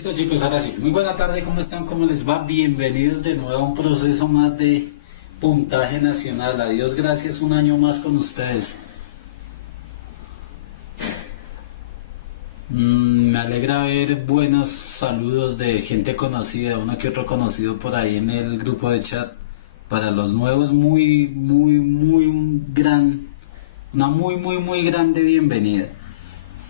Listo chicos, ahora sí. Muy buena tarde, ¿cómo están? ¿Cómo les va? Bienvenidos de nuevo a un proceso más de puntaje nacional. A Dios gracias, un año más con ustedes. Me alegra ver buenos saludos de gente conocida, uno que otro conocido por ahí en el grupo de chat. Para los nuevos, una muy grande bienvenida.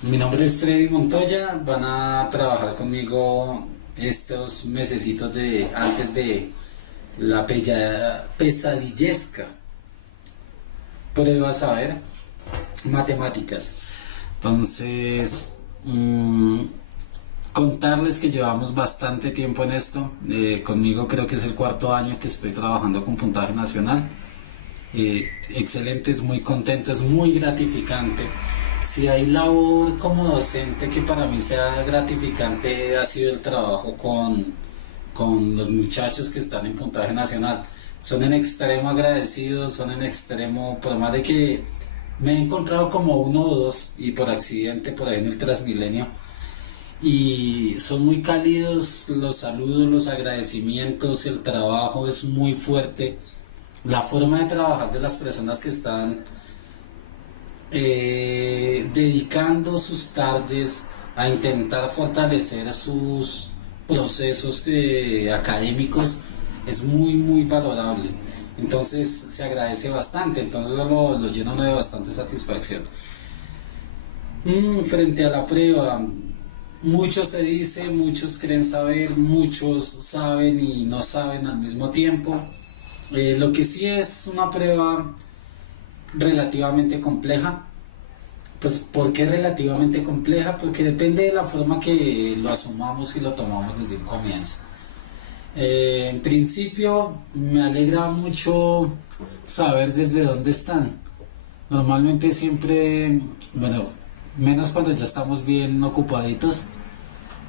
Mi nombre es Freddy Montoya, van a trabajar conmigo estos mesecitos antes de la pesadillesca prueba saber matemáticas. Entonces, contarles que llevamos bastante tiempo en esto. Conmigo creo que es el cuarto año que estoy trabajando con puntaje nacional. Excelente, es muy contento, es muy gratificante. Si hay labor como docente que para mí sea gratificante, ha sido el trabajo con los muchachos que están en puntaje nacional. Son en extremo agradecidos, son en extremo, por más de que me he encontrado como uno o dos y por accidente por ahí en el Transmilenio, y son muy cálidos los saludos, los agradecimientos, el trabajo es muy fuerte, la forma de trabajar de las personas que están dedicando sus tardes a intentar fortalecer sus procesos académicos es muy valorable. Entonces se agradece bastante, entonces lo llena uno de bastante satisfacción. Frente a la prueba, muchos se dice, muchos creen saber, muchos saben y no saben al mismo tiempo. Lo que sí es una prueba relativamente compleja. Pues, ¿por qué relativamente compleja? Porque depende de la forma que lo asumamos y lo tomamos desde un comienzo. En principio me alegra mucho saber desde dónde están. Normalmente siempre, bueno, menos cuando ya estamos bien ocupaditos,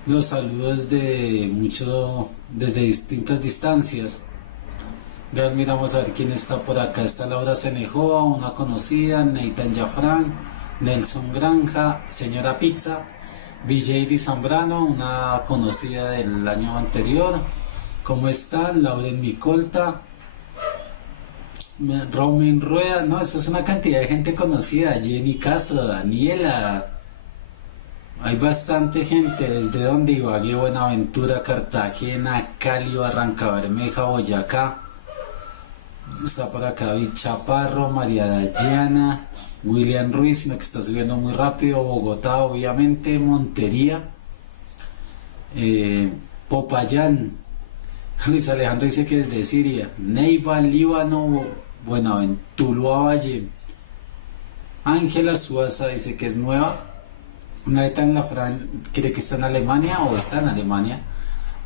los saludos desde distintas distancias. Ya miramos a ver quién está por acá. Está Laura Cenejoa, una conocida, Neitan Jafran, Nelson Granja, Señora Pizza, VJ Zambrano, una conocida del año anterior. ¿Cómo están? Lauren Micolta, Romain Rueda, no, eso es una cantidad de gente conocida. Jenny Castro, Daniela. Hay bastante gente, desde donde Ibagué, Buenaventura, Cartagena, Cali, Barrancabermeja, Boyacá. Está por acá David Chaparro, María Dayana, William Ruiz, que está subiendo muy rápido, Bogotá obviamente, Montería, Popayán, Luis Alejandro dice que es de Siria, Neiva, Líbano, Buenaventura, Valle, Ángela Suaza dice que es nueva, Nathan Lafran cree que está en Alemania o está en Alemania,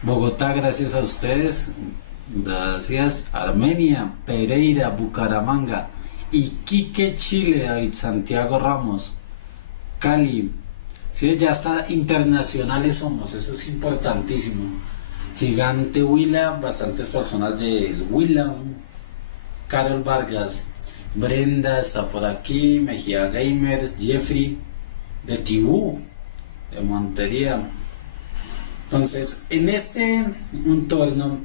Bogotá, gracias a ustedes. Gracias. Armenia, Pereira, Bucaramanga, Iquique, Chile, David Santiago Ramos, Cali. Sí, ya está internacionales somos, eso es importantísimo. Gigante Huila, bastantes personas del Huila. Carol Vargas, Brenda está por aquí, Mejía Gamers, Jeffrey, de Tibú, de Montería. Entonces, en este entorno,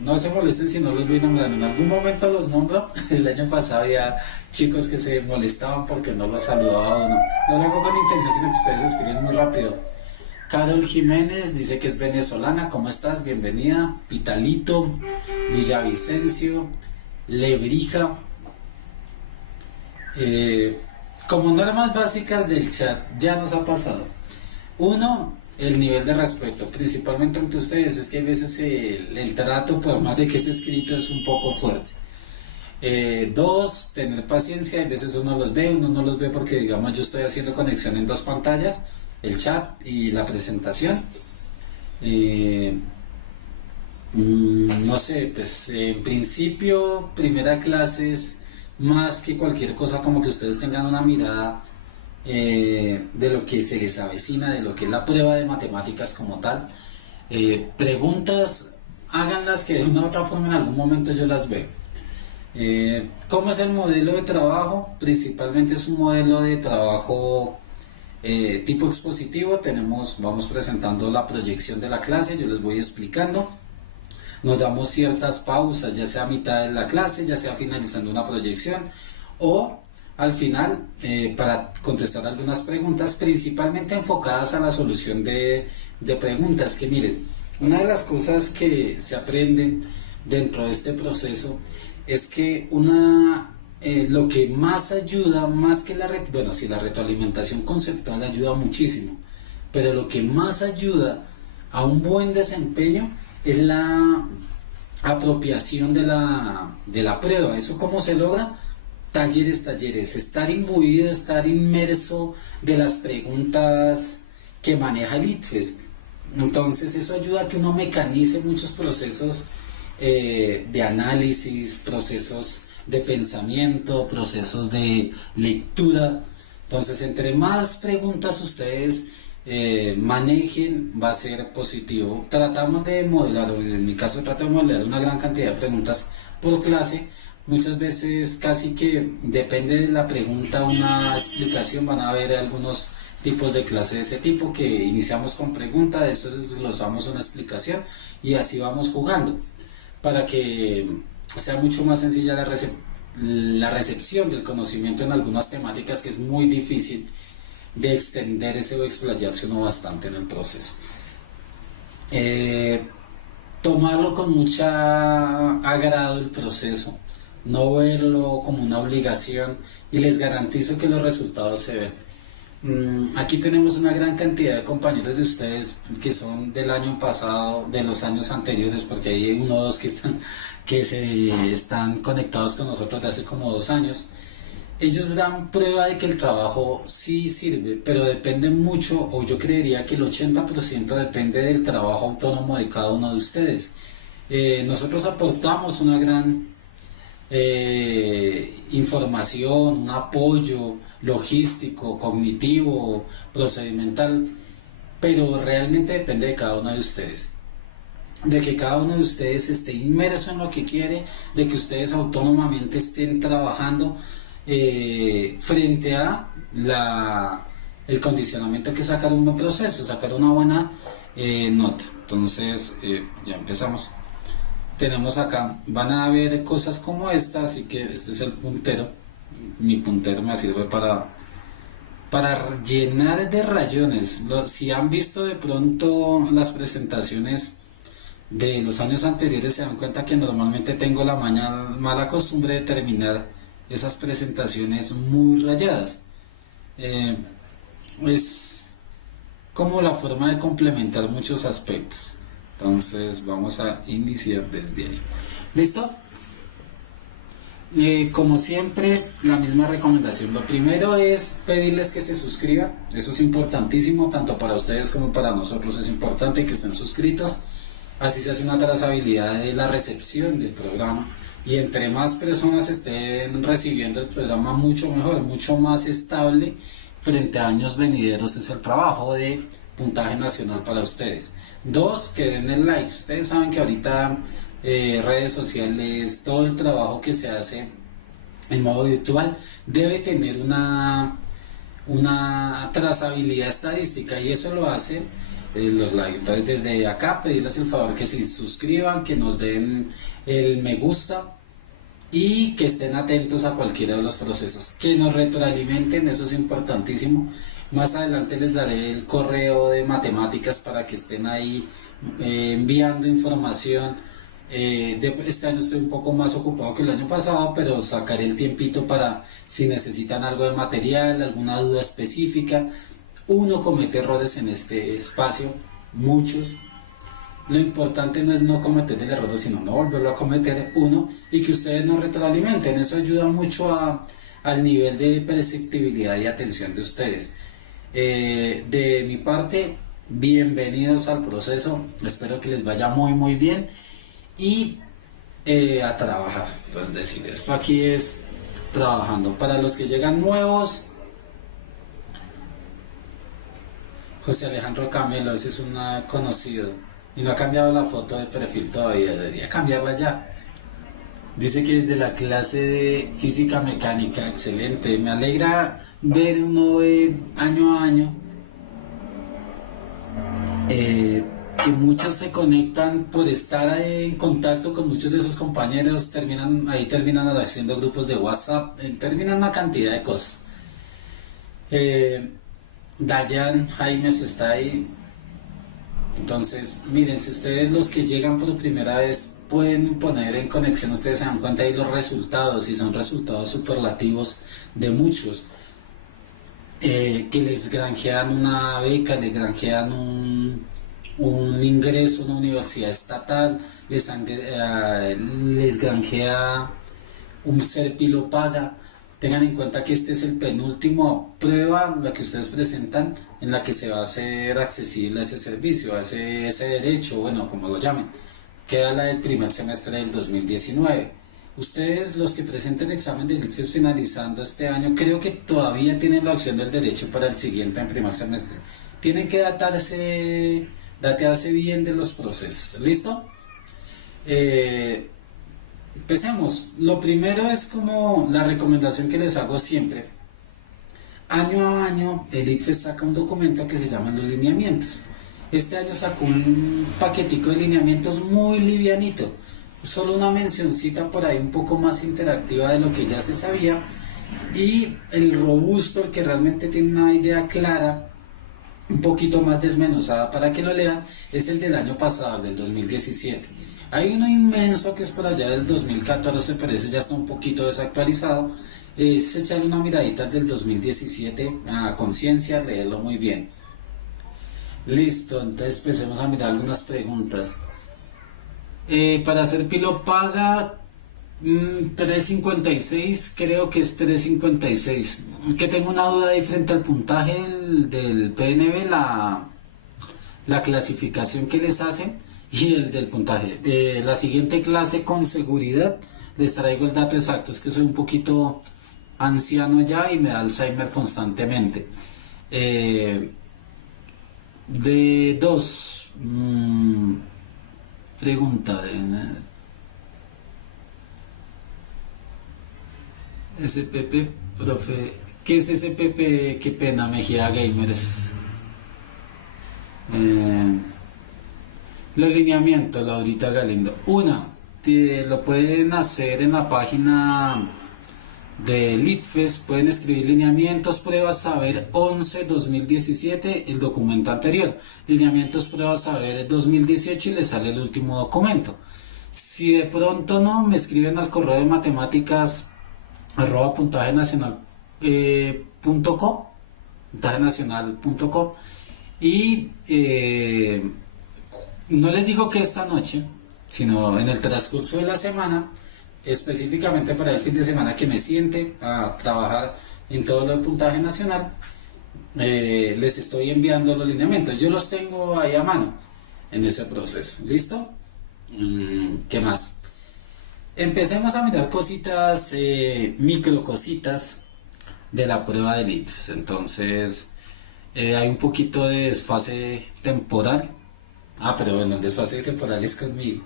no se molesten si no los voy nombrando, en algún momento los nombro. El año pasado había chicos que se molestaban porque no los saludaba uno. No lo hago con intención, sino que ustedes escriben muy rápido. Carol Jiménez dice que es venezolana, ¿cómo estás? Bienvenida. Pitalito, Villavicencio, Lebrija. Como normas básicas del chat, ya nos ha pasado. Uno, el nivel de respeto, principalmente entre ustedes, es que a veces el trato, por más de que es escrito, es un poco fuerte. Dos, tener paciencia, a veces uno los ve, uno no los ve porque, digamos, yo estoy haciendo conexión en dos pantallas, el chat y la presentación. No sé, pues en principio, primera clase es más que cualquier cosa como que ustedes tengan una mirada de lo que se les avecina, de lo que es la prueba de matemáticas como tal. Preguntas, háganlas, que de una u otra forma en algún momento yo las veo. ¿Cómo es el modelo de trabajo? Principalmente es un modelo de trabajo tipo expositivo, vamos presentando la proyección de la clase, yo les voy explicando. Nos damos ciertas pausas, ya sea a mitad de la clase, ya sea finalizando una proyección o al final para contestar algunas preguntas, principalmente enfocadas a la solución de preguntas. Que miren, una de las cosas que se aprenden dentro de este proceso es que lo que más ayuda, más que sí, la retroalimentación conceptual ayuda muchísimo, pero lo que más ayuda a un buen desempeño es la apropiación de la prueba. ¿Eso cómo se logra? Talleres, estar imbuido, estar inmerso de las preguntas que maneja el ITFES. Entonces eso ayuda a que uno mecanice muchos procesos de análisis, procesos de pensamiento, procesos de lectura. Entonces, entre más preguntas ustedes manejen, va a ser positivo. Tratamos de modelar, en mi caso trato de modelar una gran cantidad de preguntas por clase. Muchas veces casi que depende de la pregunta una explicación. Van a haber algunos tipos de clase de ese tipo que iniciamos con pregunta, de eso desglosamos una explicación y así vamos jugando para que sea mucho más sencilla la recepción del conocimiento en algunas temáticas, que es muy difícil de extenderse o explayarse uno bastante en el proceso. Tomarlo con mucha agrado el proceso, no verlo como una obligación, y les garantizo que los resultados se ven. Aquí tenemos una gran cantidad de compañeros de ustedes que son del año pasado, de los años anteriores, porque hay uno o dos que se están conectados con nosotros de hace como 2 años. Ellos dan prueba de que el trabajo sí sirve, pero depende mucho, o yo creería que el 80% depende del trabajo autónomo de cada uno de ustedes. Nosotros aportamos una gran información, un apoyo logístico, cognitivo, procedimental, pero realmente depende de cada uno de ustedes, de que cada uno de ustedes esté inmerso en lo que quiere, de que ustedes autónomamente estén trabajando frente a el condicionamiento que sacar un buen proceso, sacar una buena nota. Entonces ya empezamos. Tenemos acá, van a ver cosas como esta, así que este es el puntero. Mi puntero me sirve para llenar de rayones. Si han visto de pronto las presentaciones de los años anteriores, se dan cuenta que normalmente tengo la mala costumbre de terminar esas presentaciones muy rayadas. Es como la forma de complementar muchos aspectos. Entonces vamos a iniciar desde ahí. ¿Listo? Como siempre, la misma recomendación. Lo primero es pedirles que se suscriban. Eso es importantísimo, tanto para ustedes como para nosotros. Es importante que estén suscritos. Así se hace una trazabilidad de la recepción del programa. Y entre más personas estén recibiendo el programa, mucho mejor, mucho más estable frente a años venideros. Es el trabajo de puntaje nacional para ustedes. 2, que den el like. Ustedes saben que ahorita redes sociales, todo el trabajo que se hace en modo virtual debe tener una trazabilidad estadística, y eso lo hacen los likes. Entonces desde acá pedirles el favor que se suscriban, que nos den el me gusta y que estén atentos a cualquiera de los procesos, que nos retroalimenten. Eso es importantísimo. Más adelante les daré el correo de matemáticas para que estén ahí enviando información. Este año estoy un poco más ocupado que el año pasado, pero sacaré el tiempito para si necesitan algo de material, alguna duda específica. Uno comete errores en este espacio, muchos. Lo importante no es no cometer el error, sino no volverlo a cometer uno, y que ustedes nos retroalimenten. Eso ayuda mucho al nivel de perceptibilidad y atención de ustedes. De mi parte, bienvenidos al proceso. Espero que les vaya muy bien y a trabajar. Entonces, decir esto aquí es trabajando. Para los que llegan nuevos, José Alejandro Camelo, ese es un conocido y no ha cambiado la foto de perfil todavía, debería cambiarla ya. Dice que desde la clase de física mecánica, excelente, me alegra ver uno ve año a año que muchos se conectan por estar en contacto con muchos de sus compañeros, terminan haciendo grupos de WhatsApp, terminan una cantidad de cosas. Dayan Jaimes está ahí. Entonces, miren, si ustedes los que llegan por primera vez pueden poner en conexión, ustedes se dan cuenta de los resultados y son resultados superlativos de muchos. Que les granjean una beca, les granjean un ingreso a una universidad estatal, les granjea un Serpilo paga. Tengan en cuenta que este es el penúltimo prueba, la que ustedes presentan, en la que se va a hacer accesible a ese servicio, a ese derecho, bueno, como lo llamen. Queda la del primer semestre del 2019. Ustedes, los que presenten el examen del ICFES finalizando este año, creo que todavía tienen la opción del derecho para el siguiente en primer semestre. Tienen que datearse bien de los procesos. ¿Listo? Empecemos. Lo primero es como la recomendación que les hago siempre. Año a año el ICFES saca un documento que se llama los lineamientos. Este año sacó un paquetico de lineamientos muy livianito, solo una mencioncita por ahí un poco más interactiva de lo que ya se sabía, y el robusto, el que realmente tiene una idea clara, un poquito más desmenuzada para que lo lean, es el del año pasado, del 2017. Hay uno inmenso que es por allá del 2014, pero ese ya está un poquito desactualizado. Es echarle una miradita al del 2017 a conciencia, leerlo muy bien. Listo, entonces empecemos a mirar algunas preguntas. Para hacer Pilo paga 356, creo que es 356. Que tengo una duda ahí frente al puntaje del PNB, la clasificación que les hacen y el del puntaje. La siguiente clase con seguridad les traigo el dato exacto, es que soy un poquito anciano ya y me da Alzheimer constantemente. De dos, pregunta SPP, profe, ¿qué es SPP? Qué pena, Mejía Gamers. Los lineamientos, Laurita Galindo. Lo pueden hacer en la página del ICFES, pueden escribir lineamientos, pruebas, saber 11-2017, el documento anterior. Lineamientos, pruebas, saber 2018 y les sale el último documento. Si de pronto no, me escriben al correo de matemáticas puntajenacional.com y no les digo que esta noche, sino en el transcurso de la semana, específicamente para el fin de semana que me siente a trabajar en todo lo de puntaje nacional, les estoy enviando los lineamientos. Yo los tengo ahí a mano en ese proceso. ¿Listo? ¿Qué más? Empecemos a mirar cositas, micro cositas de la prueba del ICFES. Entonces, hay un poquito de desfase temporal. Pero bueno, el desfase temporal es conmigo.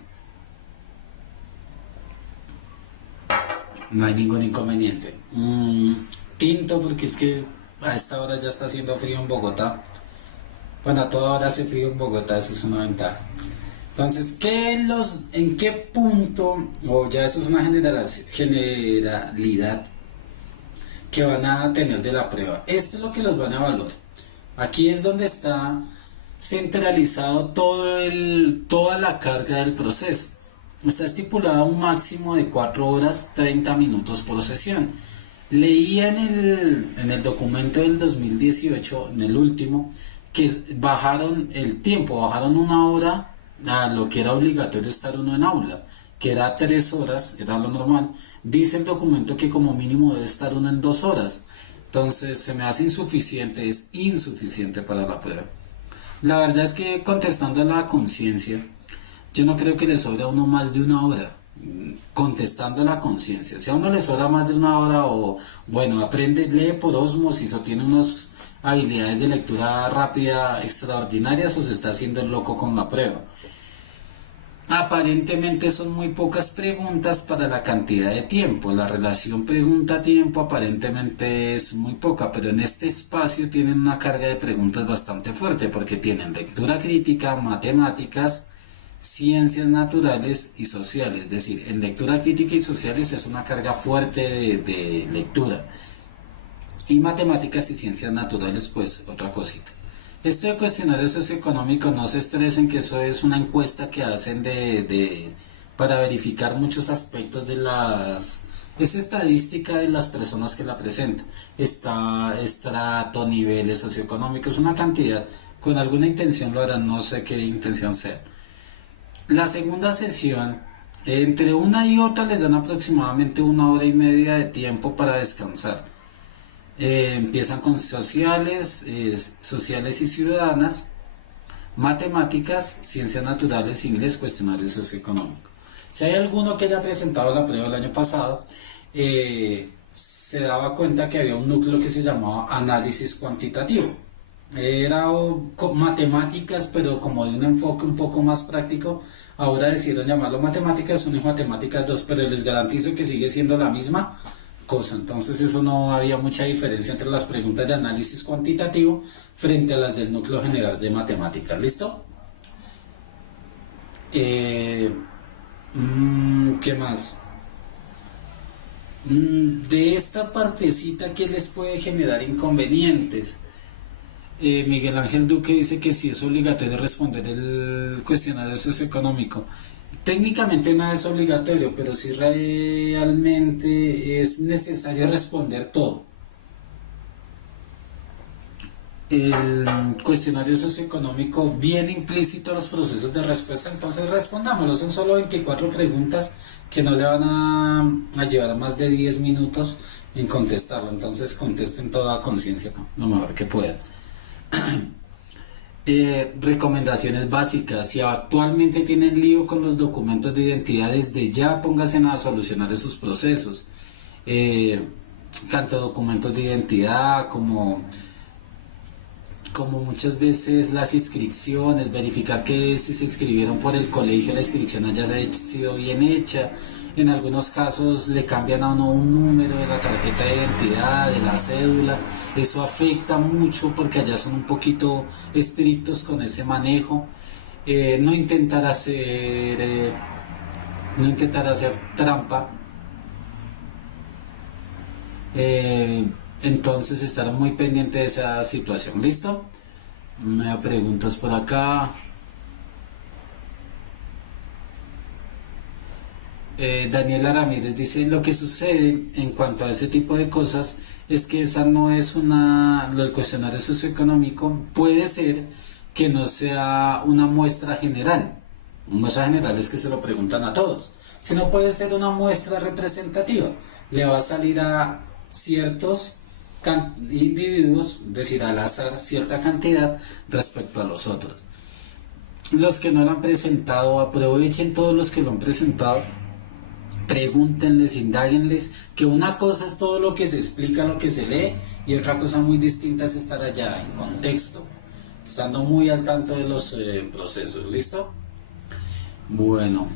No hay ningún inconveniente. Tinto, porque es que a esta hora ya está haciendo frío en Bogotá. Bueno, a toda hora hace frío en Bogotá, eso es una ventaja. Entonces, ¿en qué punto, o ya eso es una generalidad que van a tener de la prueba? Esto es lo que los van a evaluar. Aquí es donde está centralizado toda la carga del proceso. Está estipulado un máximo de 4 horas 30 minutos por sesión. Leía en el documento del 2018, en el último, que bajaron el tiempo, bajaron 1 hora a lo que era obligatorio estar uno en aula, que era 3 horas, era lo normal. Dice el documento que como mínimo debe estar uno en 2 horas. Entonces se me hace insuficiente, es insuficiente para la prueba. La verdad es que, contestando a la conciencia, yo no creo que le sobra a uno más de 1 hora. Contestando a la conciencia, si a uno le sobra más de 1 hora, o bueno, aprende, lee por ósmosis o tiene unas habilidades de lectura rápida extraordinarias, o se está haciendo el loco con la prueba. Aparentemente son muy pocas preguntas para la cantidad de tiempo. La relación pregunta-tiempo aparentemente es muy poca, pero en este espacio tienen una carga de preguntas bastante fuerte porque tienen lectura crítica, matemáticas, ciencias naturales y sociales. Es decir, en lectura crítica y sociales es una carga fuerte de lectura. Y matemáticas y ciencias naturales, pues otra cosita. Esto de cuestionario socioeconómico, no se estresen, que eso es una encuesta que hacen para verificar muchos aspectos de las... Es estadística de las personas que la presentan. Está estrato, niveles socioeconómicos, una cantidad. Con alguna intención lo harán, no sé qué intención sea. La segunda sesión, entre una y otra les dan aproximadamente 1 hora y media de tiempo para descansar. Empiezan con sociales, sociales y ciudadanas, matemáticas, ciencias naturales, inglés, cuestionario socioeconómico. Si hay alguno que haya presentado la prueba el año pasado, se daba cuenta que había un núcleo que se llamaba análisis cuantitativo. Era matemáticas, pero como de un enfoque un poco más práctico. Ahora decidieron llamarlo matemáticas 1 y matemáticas 2, pero les garantizo que sigue siendo la misma cosa. Entonces eso no había mucha diferencia entre las preguntas de análisis cuantitativo frente a las del núcleo general de matemáticas. ¿Listo? ¿Qué más? De esta partecita, ¿qué les puede generar inconvenientes? Miguel Ángel Duque dice que sí es obligatorio responder el cuestionario socioeconómico. Técnicamente nada es obligatorio, pero sí realmente es necesario responder todo. El cuestionario socioeconómico viene implícito a los procesos de respuesta, entonces respondámoslo. Son solo 24 preguntas que no le van a llevar más de 10 minutos en contestarlo, entonces contesten toda conciencia, lo mejor que puedan. Recomendaciones básicas: si actualmente tienen lío con los documentos de identidad, desde ya pónganse a solucionar esos procesos, tanto documentos de identidad como muchas veces las inscripciones, verificar que si se inscribieron por el colegio la inscripción haya sido bien hecha. En algunos casos le cambian a uno un número de la tarjeta de identidad, de la cédula. Eso afecta mucho porque allá son un poquito estrictos con ese manejo. No intentar hacer trampa. Entonces estar muy pendiente de esa situación. ¿Listo? Me da preguntas por acá. Daniela Ramírez dice: lo que sucede en cuanto a ese tipo de cosas es que esa no es lo del cuestionario socioeconómico, puede ser que no sea una muestra general. Una muestra general es que se lo preguntan a todos, sino puede ser una muestra representativa. Le va a salir a ciertos individuos, es decir, al azar, cierta cantidad respecto a los otros. Los que no lo han presentado, aprovechen todos los que lo han presentado. Pregúntenles, indáguenles, que una cosa es todo lo que se explica, lo que se lee, y otra cosa muy distinta es estar allá en contexto, estando muy al tanto de los procesos. ¿Listo? Bueno,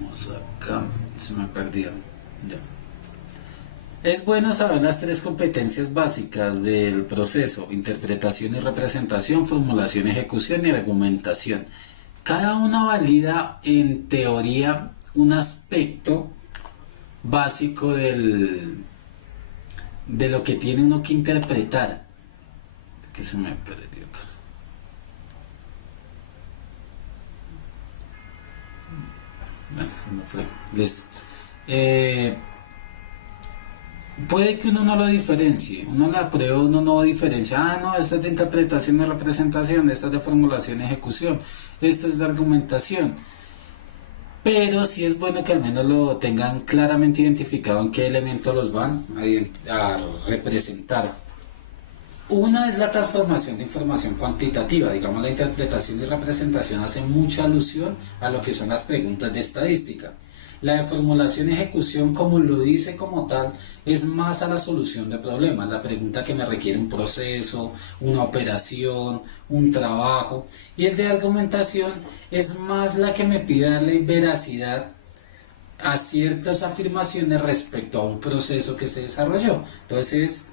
vamos acá, se me perdió. Ya. Es bueno saber las 3 competencias básicas del proceso: interpretación y representación, formulación, ejecución y argumentación. Cada una valida en teoría un aspecto básico de lo que tiene uno que interpretar. Que se me perdió acá. Bueno, se me fue. Listo. Puede que uno no lo diferencie, uno la prueba, uno no diferencia, no, esta es de interpretación y representación, esta es de formulación y ejecución, esta es de argumentación. Pero sí es bueno que al menos lo tengan claramente identificado en qué elementos los van a representar. Una es la transformación de información cuantitativa, digamos la interpretación y representación hace mucha alusión a lo que son las preguntas de estadística. La de formulación y ejecución, como lo dice como tal, es más a la solución de problemas, la pregunta que me requiere un proceso, una operación, un trabajo, y el de argumentación es más la que me pide darle veracidad a ciertas afirmaciones respecto a un proceso que se desarrolló. Entonces es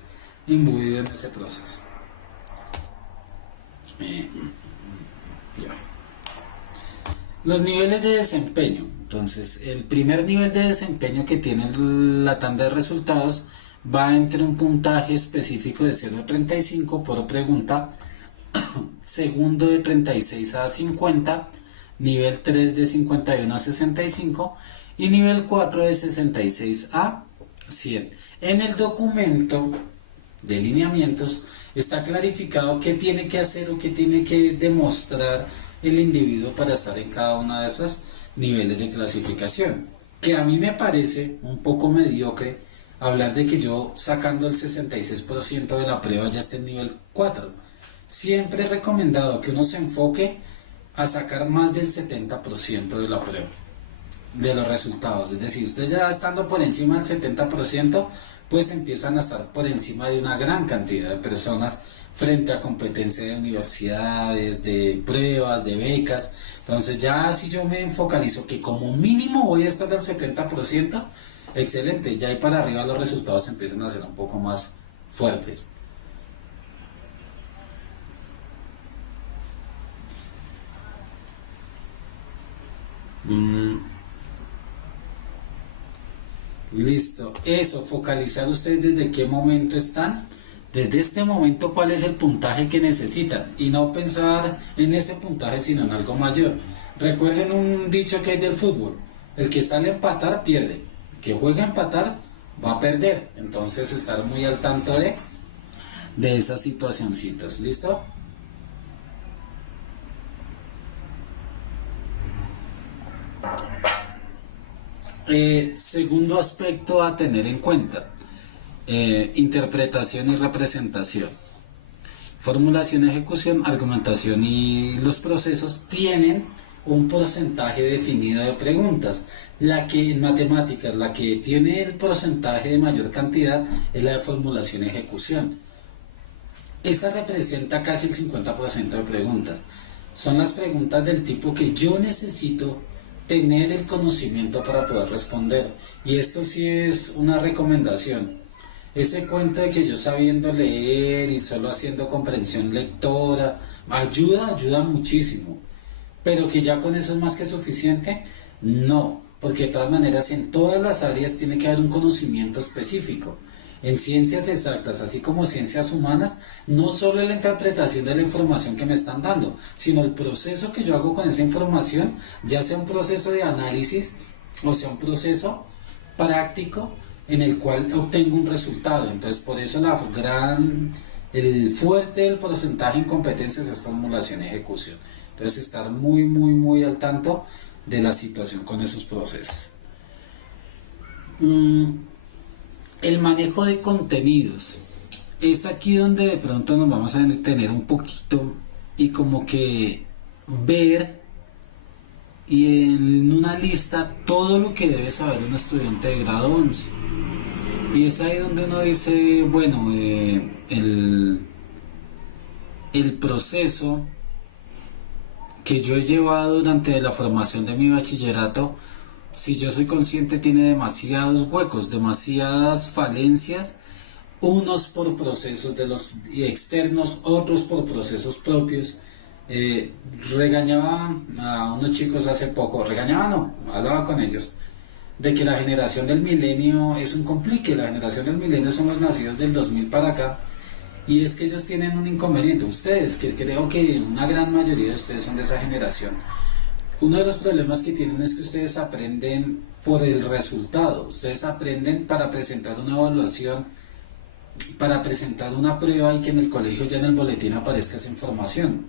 imbuido en ese proceso. Ya. Los niveles de desempeño. Entonces, el primer nivel de desempeño que tiene la tanda de resultados va entre un puntaje específico de 0 a 35 por pregunta, segundo de 36 a 50, nivel 3 de 51 a 65 y nivel 4 de 66 a 100. En el documento de lineamientos está clarificado qué tiene que hacer o qué tiene que demostrar el individuo para estar en cada uno de esos niveles de clasificación, que a mí me parece un poco mediocre hablar de que yo sacando el 66% de la prueba ya esté en nivel 4. Siempre he recomendado que uno se enfoque a sacar más del 70% de la prueba, de los resultados. Es decir, usted ya estando por encima del 70%, pues empiezan a estar por encima de una gran cantidad de personas frente a competencia de universidades, de pruebas, de becas. Entonces ya si yo me focalizo que como mínimo voy a estar del 70%, excelente, ya ahí para arriba los resultados empiezan a ser un poco más fuertes. Listo, eso, focalizar ustedes desde qué momento están, desde este momento cuál es el puntaje que necesitan y no pensar en ese puntaje sino en algo mayor. Recuerden un dicho que hay del fútbol, el que sale a empatar pierde, el que juega a empatar va a perder, entonces estar muy al tanto de esas situacioncitas, ¿listo? Segundo aspecto a tener en cuenta, interpretación y representación. Formulación, ejecución, argumentación y los procesos tienen un porcentaje definido de preguntas. La que en matemáticas, la que tiene el porcentaje de mayor cantidad es la de formulación y ejecución. Esa representa casi el 50% de preguntas. Son las preguntas del tipo que yo necesito tener el conocimiento para poder responder. Y esto sí es una recomendación. Ese cuento de que yo sabiendo leer y solo haciendo comprensión lectora ayuda muchísimo, pero que ya con eso es más que suficiente, no, porque de todas maneras en todas las áreas tiene que haber un conocimiento específico. En ciencias exactas, así como ciencias humanas, no solo la interpretación de la información que me están dando, sino el proceso que yo hago con esa información, ya sea un proceso de análisis o sea un proceso práctico en el cual obtengo un resultado. Entonces, por eso el fuerte del porcentaje en competencias es formulación y ejecución. Entonces, estar muy al tanto de la situación con esos procesos. El manejo de contenidos. Es aquí donde de pronto nos vamos a detener un poquito y como que ver y en una lista todo lo que debe saber un estudiante de grado 11. Y es ahí donde uno dice, bueno, el proceso que yo he llevado durante la formación de mi bachillerato, si yo soy consciente, tiene demasiados huecos, demasiadas falencias, unos por procesos de los externos, otros por procesos propios. Regañaba a unos chicos hace poco, hablaba con ellos, de que la generación del milenio es un complique. La generación del milenio son los nacidos del 2000 para acá, y es que ellos tienen un inconveniente, ustedes, que creo que una gran mayoría de ustedes son de esa generación. Uno de los problemas que tienen es que ustedes aprenden por el resultado, ustedes aprenden para presentar una evaluación, para presentar una prueba y que en el colegio ya en el boletín aparezca esa información.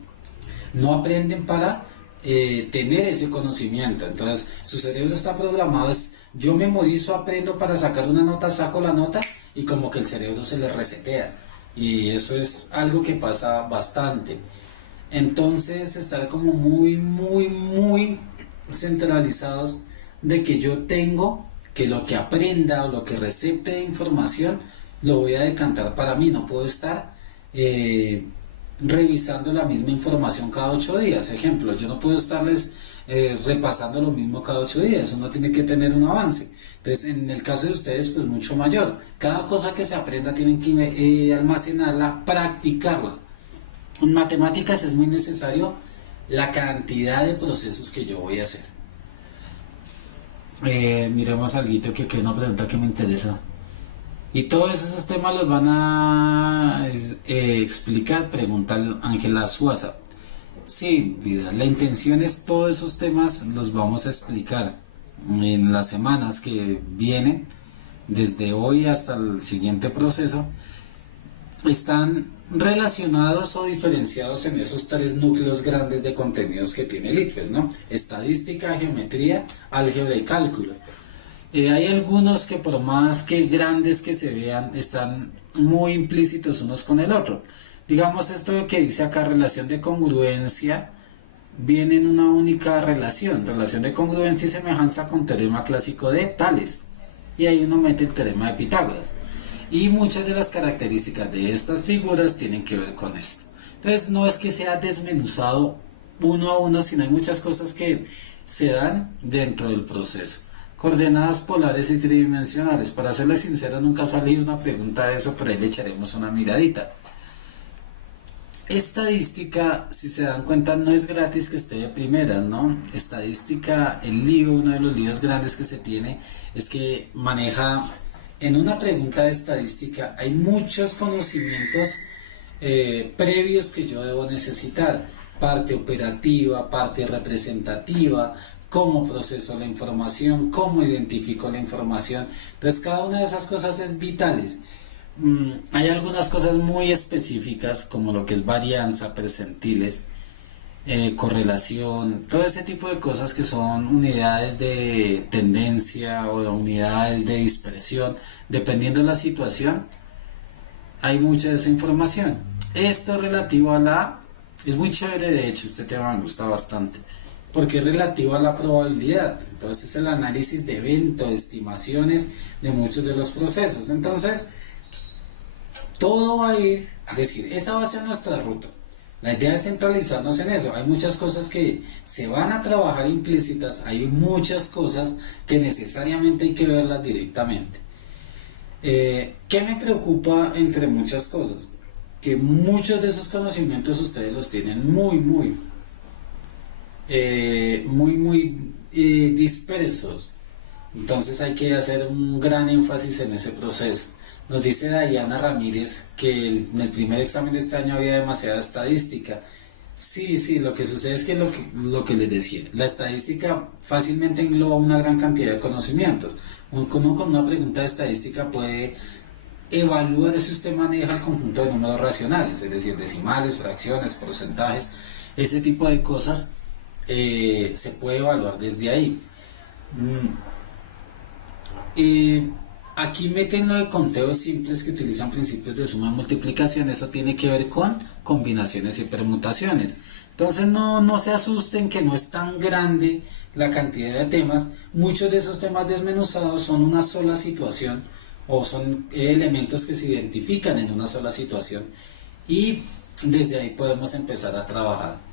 No aprenden para tener ese conocimiento. Entonces su cerebro está programado, yo memorizo, aprendo para sacar una nota, saco la nota y como que el cerebro se le resetea y eso es algo que pasa bastante. Entonces estar como muy centralizados de que yo tengo que lo que aprenda o lo que recepte de información lo voy a decantar para mí, no puedo estar revisando la misma información cada 8 días. Ejemplo, yo no puedo estarles repasando lo mismo cada 8 días, uno tiene que tener un avance. Entonces, en el caso de ustedes, pues mucho mayor. Cada cosa que se aprenda tienen que almacenarla, practicarla. En matemáticas es muy necesario la cantidad de procesos que yo voy a hacer. Miremos algo que es una pregunta que me interesa. Y todos esos temas los van a explicar, pregunta Ángela Suaza. Sí, vida, la intención es todos esos temas los vamos a explicar en las semanas que vienen, desde hoy hasta el siguiente proceso. Están relacionados o diferenciados en esos 3 núcleos grandes de contenidos que tiene el ITFES, ¿no? Estadística, geometría, álgebra y cálculo. Hay algunos que por más que grandes que se vean, están muy implícitos unos con el otro. Digamos esto que dice acá, relación de congruencia, viene en una única relación de congruencia y semejanza con teorema clásico de Tales. Y ahí uno mete el teorema de Pitágoras. Y muchas de las características de estas figuras tienen que ver con esto. Entonces no es que sea desmenuzado uno a uno, sino hay muchas cosas que se dan dentro del proceso. Coordenadas polares y tridimensionales. Para serles sincero, nunca ha salido una pregunta de eso, pero ahí le echaremos una miradita. Estadística, si se dan cuenta, no es gratis que esté de primeras, ¿no? Estadística, el lío, uno de los líos grandes que se tiene es que maneja, en una pregunta de estadística hay muchos conocimientos previos que yo debo necesitar, parte operativa, parte representativa, cómo proceso la información, cómo identifico la información. Entonces cada una de esas cosas es vitales. Hay algunas cosas muy específicas como lo que es varianza, percentiles, correlación, todo ese tipo de cosas que son unidades de tendencia o unidades de dispersión, dependiendo de la situación, hay mucha de esa información. Esto relativo a es muy chévere, de hecho este tema me gusta bastante, porque es relativo a la probabilidad. Entonces es el análisis de evento, de estimaciones de muchos de los procesos. Entonces todo va a ir, decir, esa va a ser nuestra ruta. La idea es centralizarnos en eso. Hay muchas cosas que se van a trabajar implícitas, hay muchas cosas que necesariamente hay que verlas directamente. ¿Qué me preocupa entre muchas cosas? Que muchos de esos conocimientos ustedes los tienen muy dispersos. Entonces hay que hacer un gran énfasis en ese proceso. Nos dice Dayana Ramírez que en el primer examen de este año había demasiada estadística. Sí, lo que sucede es que lo que les decía, la estadística fácilmente engloba una gran cantidad de conocimientos. Uno con una pregunta de estadística puede evaluar si usted maneja el conjunto de números racionales, es decir, decimales, fracciones, porcentajes, ese tipo de cosas se puede evaluar desde ahí. Aquí meten lo de conteos simples que utilizan principios de suma y multiplicación. Eso tiene que ver con combinaciones y permutaciones. Entonces no se asusten que no es tan grande la cantidad de temas. Muchos de esos temas desmenuzados son una sola situación o son elementos que se identifican en una sola situación y desde ahí podemos empezar a trabajar.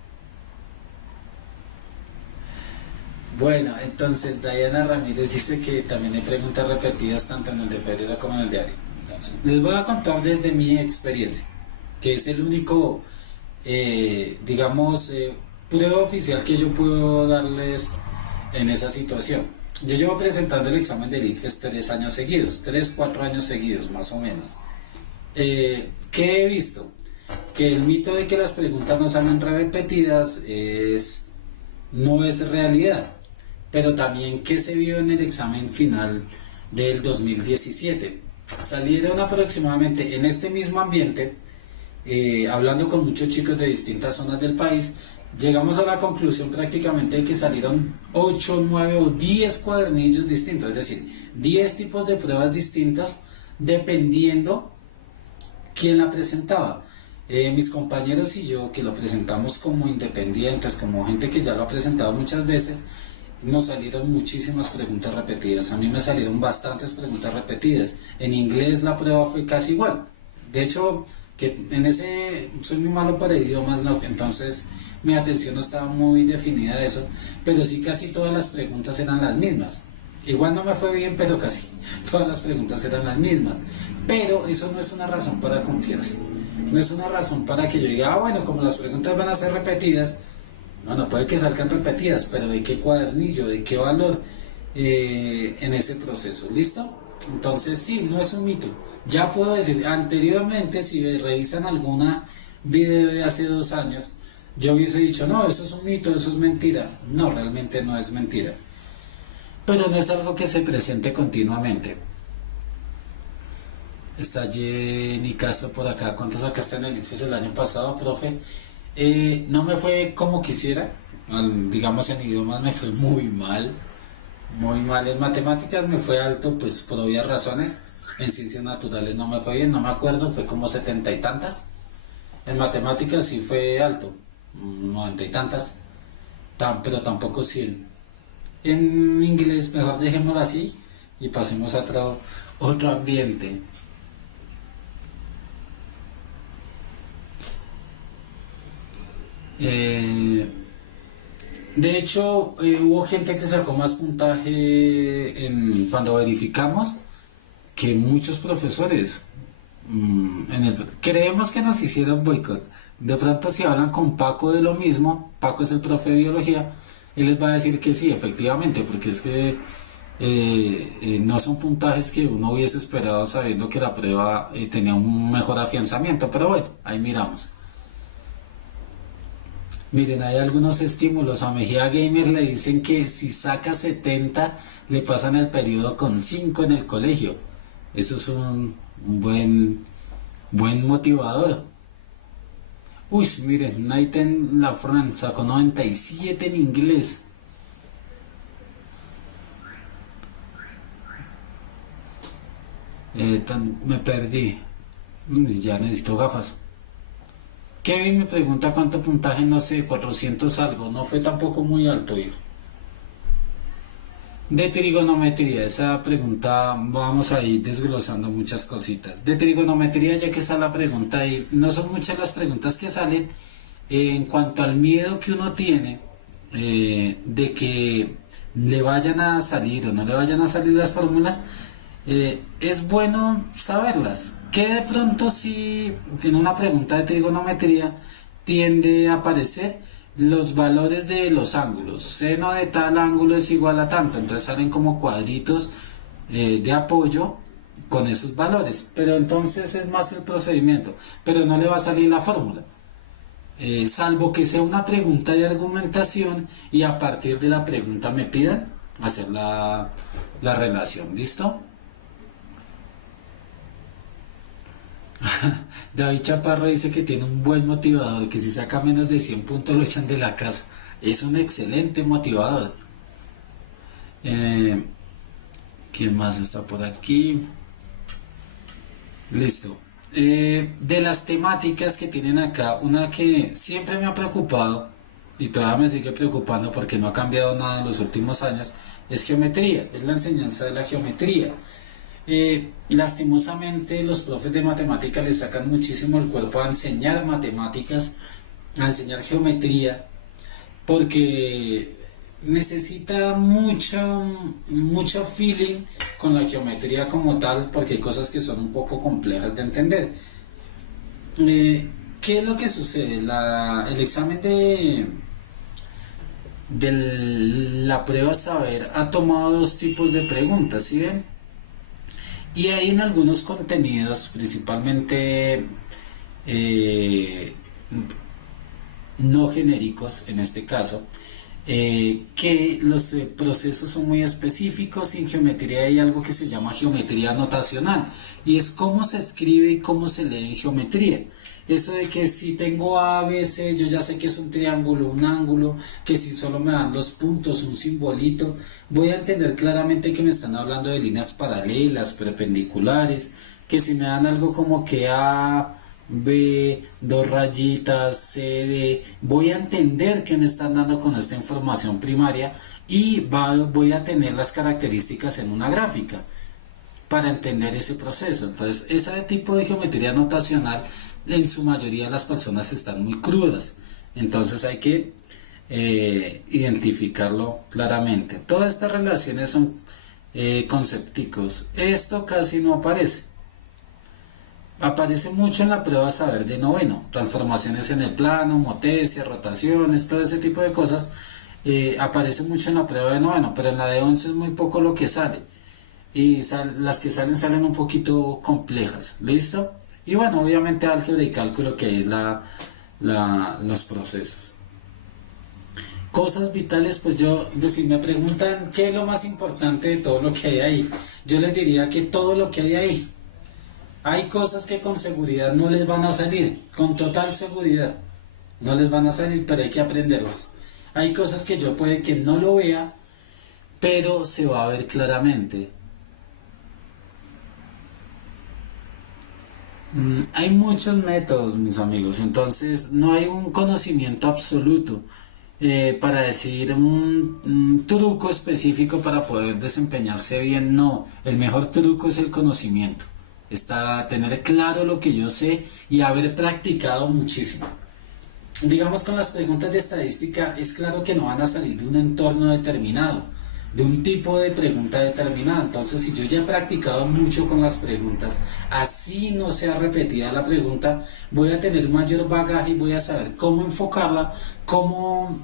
Bueno, entonces Dayana Ramírez dice que también hay preguntas repetidas tanto en el de febrero como en el diario. Entonces, les voy a contar desde mi experiencia, que es el único, prueba oficial que yo puedo darles en esa situación. Yo llevo presentando el examen del ITFES 4 años seguidos más o menos. ¿Qué he visto? Que el mito de que las preguntas no salen repetidas no es realidad. Pero también que se vio en el examen final del 2017. Salieron aproximadamente en este mismo ambiente, hablando con muchos chicos de distintas zonas del país, llegamos a la conclusión prácticamente de que salieron 8, 9 o 10 cuadernillos distintos, es decir, 10 tipos de pruebas distintas, dependiendo ¿Quién la presentaba? Mis compañeros y yo, que lo presentamos como independientes, como gente que ya lo ha presentado muchas veces, nos salieron muchísimas preguntas repetidas. A mí me salieron bastantes preguntas repetidas. En inglés la prueba fue casi igual. De hecho, que en ese soy muy malo para idiomas, ¿no? Entonces mi atención no estaba muy definida de eso, pero sí casi todas las preguntas eran las mismas. Igual no me fue bien, pero casi todas las preguntas eran las mismas. Pero eso no es una razón para confiarse. No es una razón para que yo diga, ah, bueno, como las preguntas van a ser repetidas, bueno, puede que salgan repetidas, pero ¿de qué cuadernillo, de qué valor en ese proceso? ¿Listo? Entonces, sí, no es un mito. Ya puedo decir, anteriormente, si revisan alguna video de hace 2 años, yo hubiese dicho, no, eso es un mito, eso es mentira. No, realmente no es mentira. Pero no es algo que se presente continuamente. Está Jenny Castro por acá. ¿Cuánto sacaste en el ITFES el año pasado, profe? No me fue como quisiera. Digamos, en idiomas me fue muy mal. Muy mal. En matemáticas me fue alto, pues por obvias razones. En ciencias naturales no me fue bien, no me acuerdo, fue como 70 y tantas. En matemáticas sí fue alto, 90 y tantas. Pero tampoco 100. En inglés mejor dejémoslo así y pasemos a otro ambiente. Eh, de hecho, hubo gente que sacó más puntaje cuando verificamos que muchos profesores. Creemos que nos hicieron boicot. De pronto si hablan con Paco de lo mismo, Paco es el profe de biología, él les va a decir que sí, efectivamente, porque es que no son puntajes que uno hubiese esperado sabiendo que la prueba tenía un mejor afianzamiento, pero bueno, ahí miramos. Miren, hay algunos estímulos. A Mejía Gamer le dicen que si saca 70 le pasan el periodo con 5 en el colegio. Eso es un buen motivador. Uy, miren, Nathan Lafran sacó 97 en inglés. Me perdí. Ya necesito gafas. Kevin me pregunta cuánto puntaje, no sé, 400 algo. No fue tampoco muy alto, hijo. De trigonometría, esa pregunta vamos a ir desglosando muchas cositas. De trigonometría, ya que está la pregunta ahí, no son muchas las preguntas que salen en cuanto al miedo que uno tiene de que le vayan a salir o no le vayan a salir las fórmulas. Es bueno saberlas. Que de pronto si en una pregunta de trigonometría tiende a aparecer los valores de los ángulos. Seno de tal ángulo es igual a tanto. Entonces salen como cuadritos de apoyo con esos valores. Pero entonces es más el procedimiento. Pero no le va a salir la fórmula. Salvo que sea una pregunta de argumentación y a partir de la pregunta me pidan hacer la relación. ¿Listo? David Chaparro dice que tiene un buen motivador, que si saca menos de 100 puntos lo echan de la casa. Es un excelente motivador. ¿Quién más está por aquí? Listo. De las temáticas que tienen acá, una que siempre me ha preocupado y todavía me sigue preocupando porque no ha cambiado nada en los últimos años, es geometría, es la enseñanza de la geometría. Lastimosamente los profes de matemáticas les sacan muchísimo el cuerpo a enseñar matemáticas, a enseñar geometría, porque necesita mucho feeling con la geometría como tal, porque hay cosas que son un poco complejas de entender. ¿Qué es lo que sucede? El examen de la prueba saber ha tomado dos tipos de preguntas, ¿sí ven? Y hay en algunos contenidos, principalmente no genéricos en este caso, que los procesos son muy específicos y en geometría hay algo que se llama geometría notacional y es cómo se escribe y cómo se lee en geometría. Eso de que si tengo A, B, C, yo ya sé que es un triángulo, un ángulo, que si solo me dan los puntos, un simbolito, voy a entender claramente que me están hablando de líneas paralelas, perpendiculares, que si me dan algo como que A, B, dos rayitas, C, D, voy a entender qué me están dando con esta información primaria y voy a tener las características en una gráfica para entender ese proceso. Entonces, ese tipo de geometría notacional, en su mayoría las personas están muy crudas. Entonces hay que identificarlo claramente. Todas estas relaciones son concepticos. Esto casi no aparece. Aparece mucho en la prueba saber de noveno. Transformaciones en el plano, motesia, rotaciones, todo ese tipo de cosas. Aparece mucho en la prueba de noveno, pero en la de 11 es muy poco lo que sale. Y las que salen un poquito complejas. ¿Listo? Y bueno, obviamente álgebra y cálculo, que es los procesos. Cosas vitales, pues si me preguntan qué es lo más importante de todo lo que hay ahí, yo les diría que todo lo que hay ahí. Hay cosas que con seguridad no les van a salir, con total seguridad no les van a salir, pero hay que aprenderlas. Hay cosas que yo puede que no lo vea, pero se va a ver claramente. Hay muchos métodos, mis amigos, entonces no hay un conocimiento absoluto para decir un truco específico para poder desempeñarse bien. No, el mejor truco es el conocimiento. Está tener claro lo que yo sé y haber practicado muchísimo. Digamos, con las preguntas de estadística es claro que no van a salir de un entorno determinado, de un tipo de pregunta determinada. Entonces, si yo ya he practicado mucho con las preguntas, así no sea repetida la pregunta, voy a tener mayor bagaje y voy a saber cómo enfocarla, cómo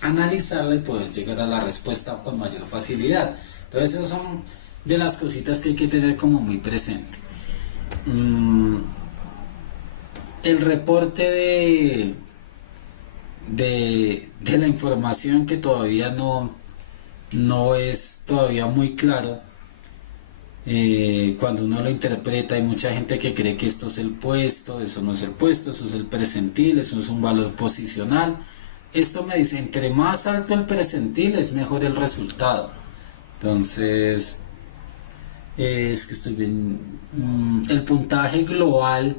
analizarla y poder llegar a la respuesta con mayor facilidad. Entonces, esas son de las cositas que hay que tener como muy presente. El reporte de la información, que todavía no es todavía muy claro. Cuando uno lo interpreta, hay mucha gente que cree que esto es el puesto, eso no es el puesto, eso es el presentil, eso es un valor posicional. Esto me dice, entre más alto el presentil es mejor el resultado. Entonces, es que estoy bien. El puntaje global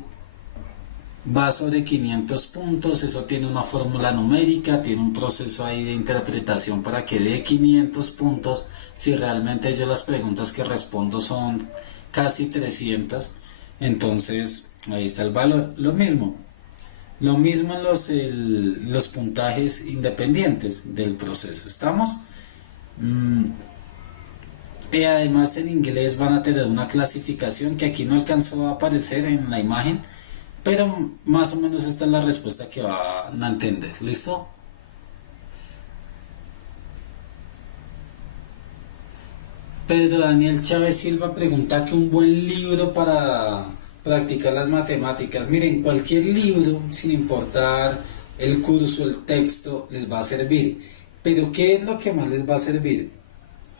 va sobre 500 puntos, eso tiene una fórmula numérica, tiene un proceso ahí de interpretación para que dé 500 puntos, si realmente yo las preguntas que respondo son casi 300, entonces ahí está el valor. Lo mismo en los puntajes independientes del proceso, ¿estamos? Y además en inglés van a tener una clasificación que aquí no alcanzó a aparecer en la imagen, pero más o menos esta es la respuesta que van a entender. ¿Listo? Pedro Daniel Chávez Silva pregunta que un buen libro para practicar las matemáticas. Miren, cualquier libro, sin importar el curso, el texto, les va a servir. Pero ¿qué es lo que más les va a servir?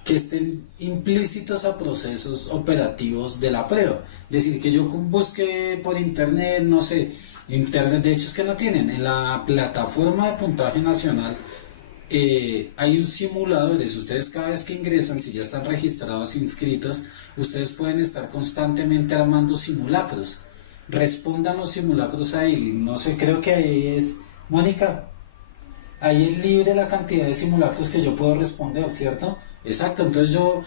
Que estén implícitos a procesos operativos de la prueba. Es decir, que yo busque por internet, no sé, internet, de hecho es que no tienen, en la plataforma de puntaje nacional hay un simulador. Ustedes cada vez que ingresan, si ya están registrados, inscritos, ustedes pueden estar constantemente armando simulacros. Respondan los simulacros ahí, no sé, creo que ahí es, Mónica, ahí es libre la cantidad de simulacros que yo puedo responder, ¿cierto? Exacto, entonces yo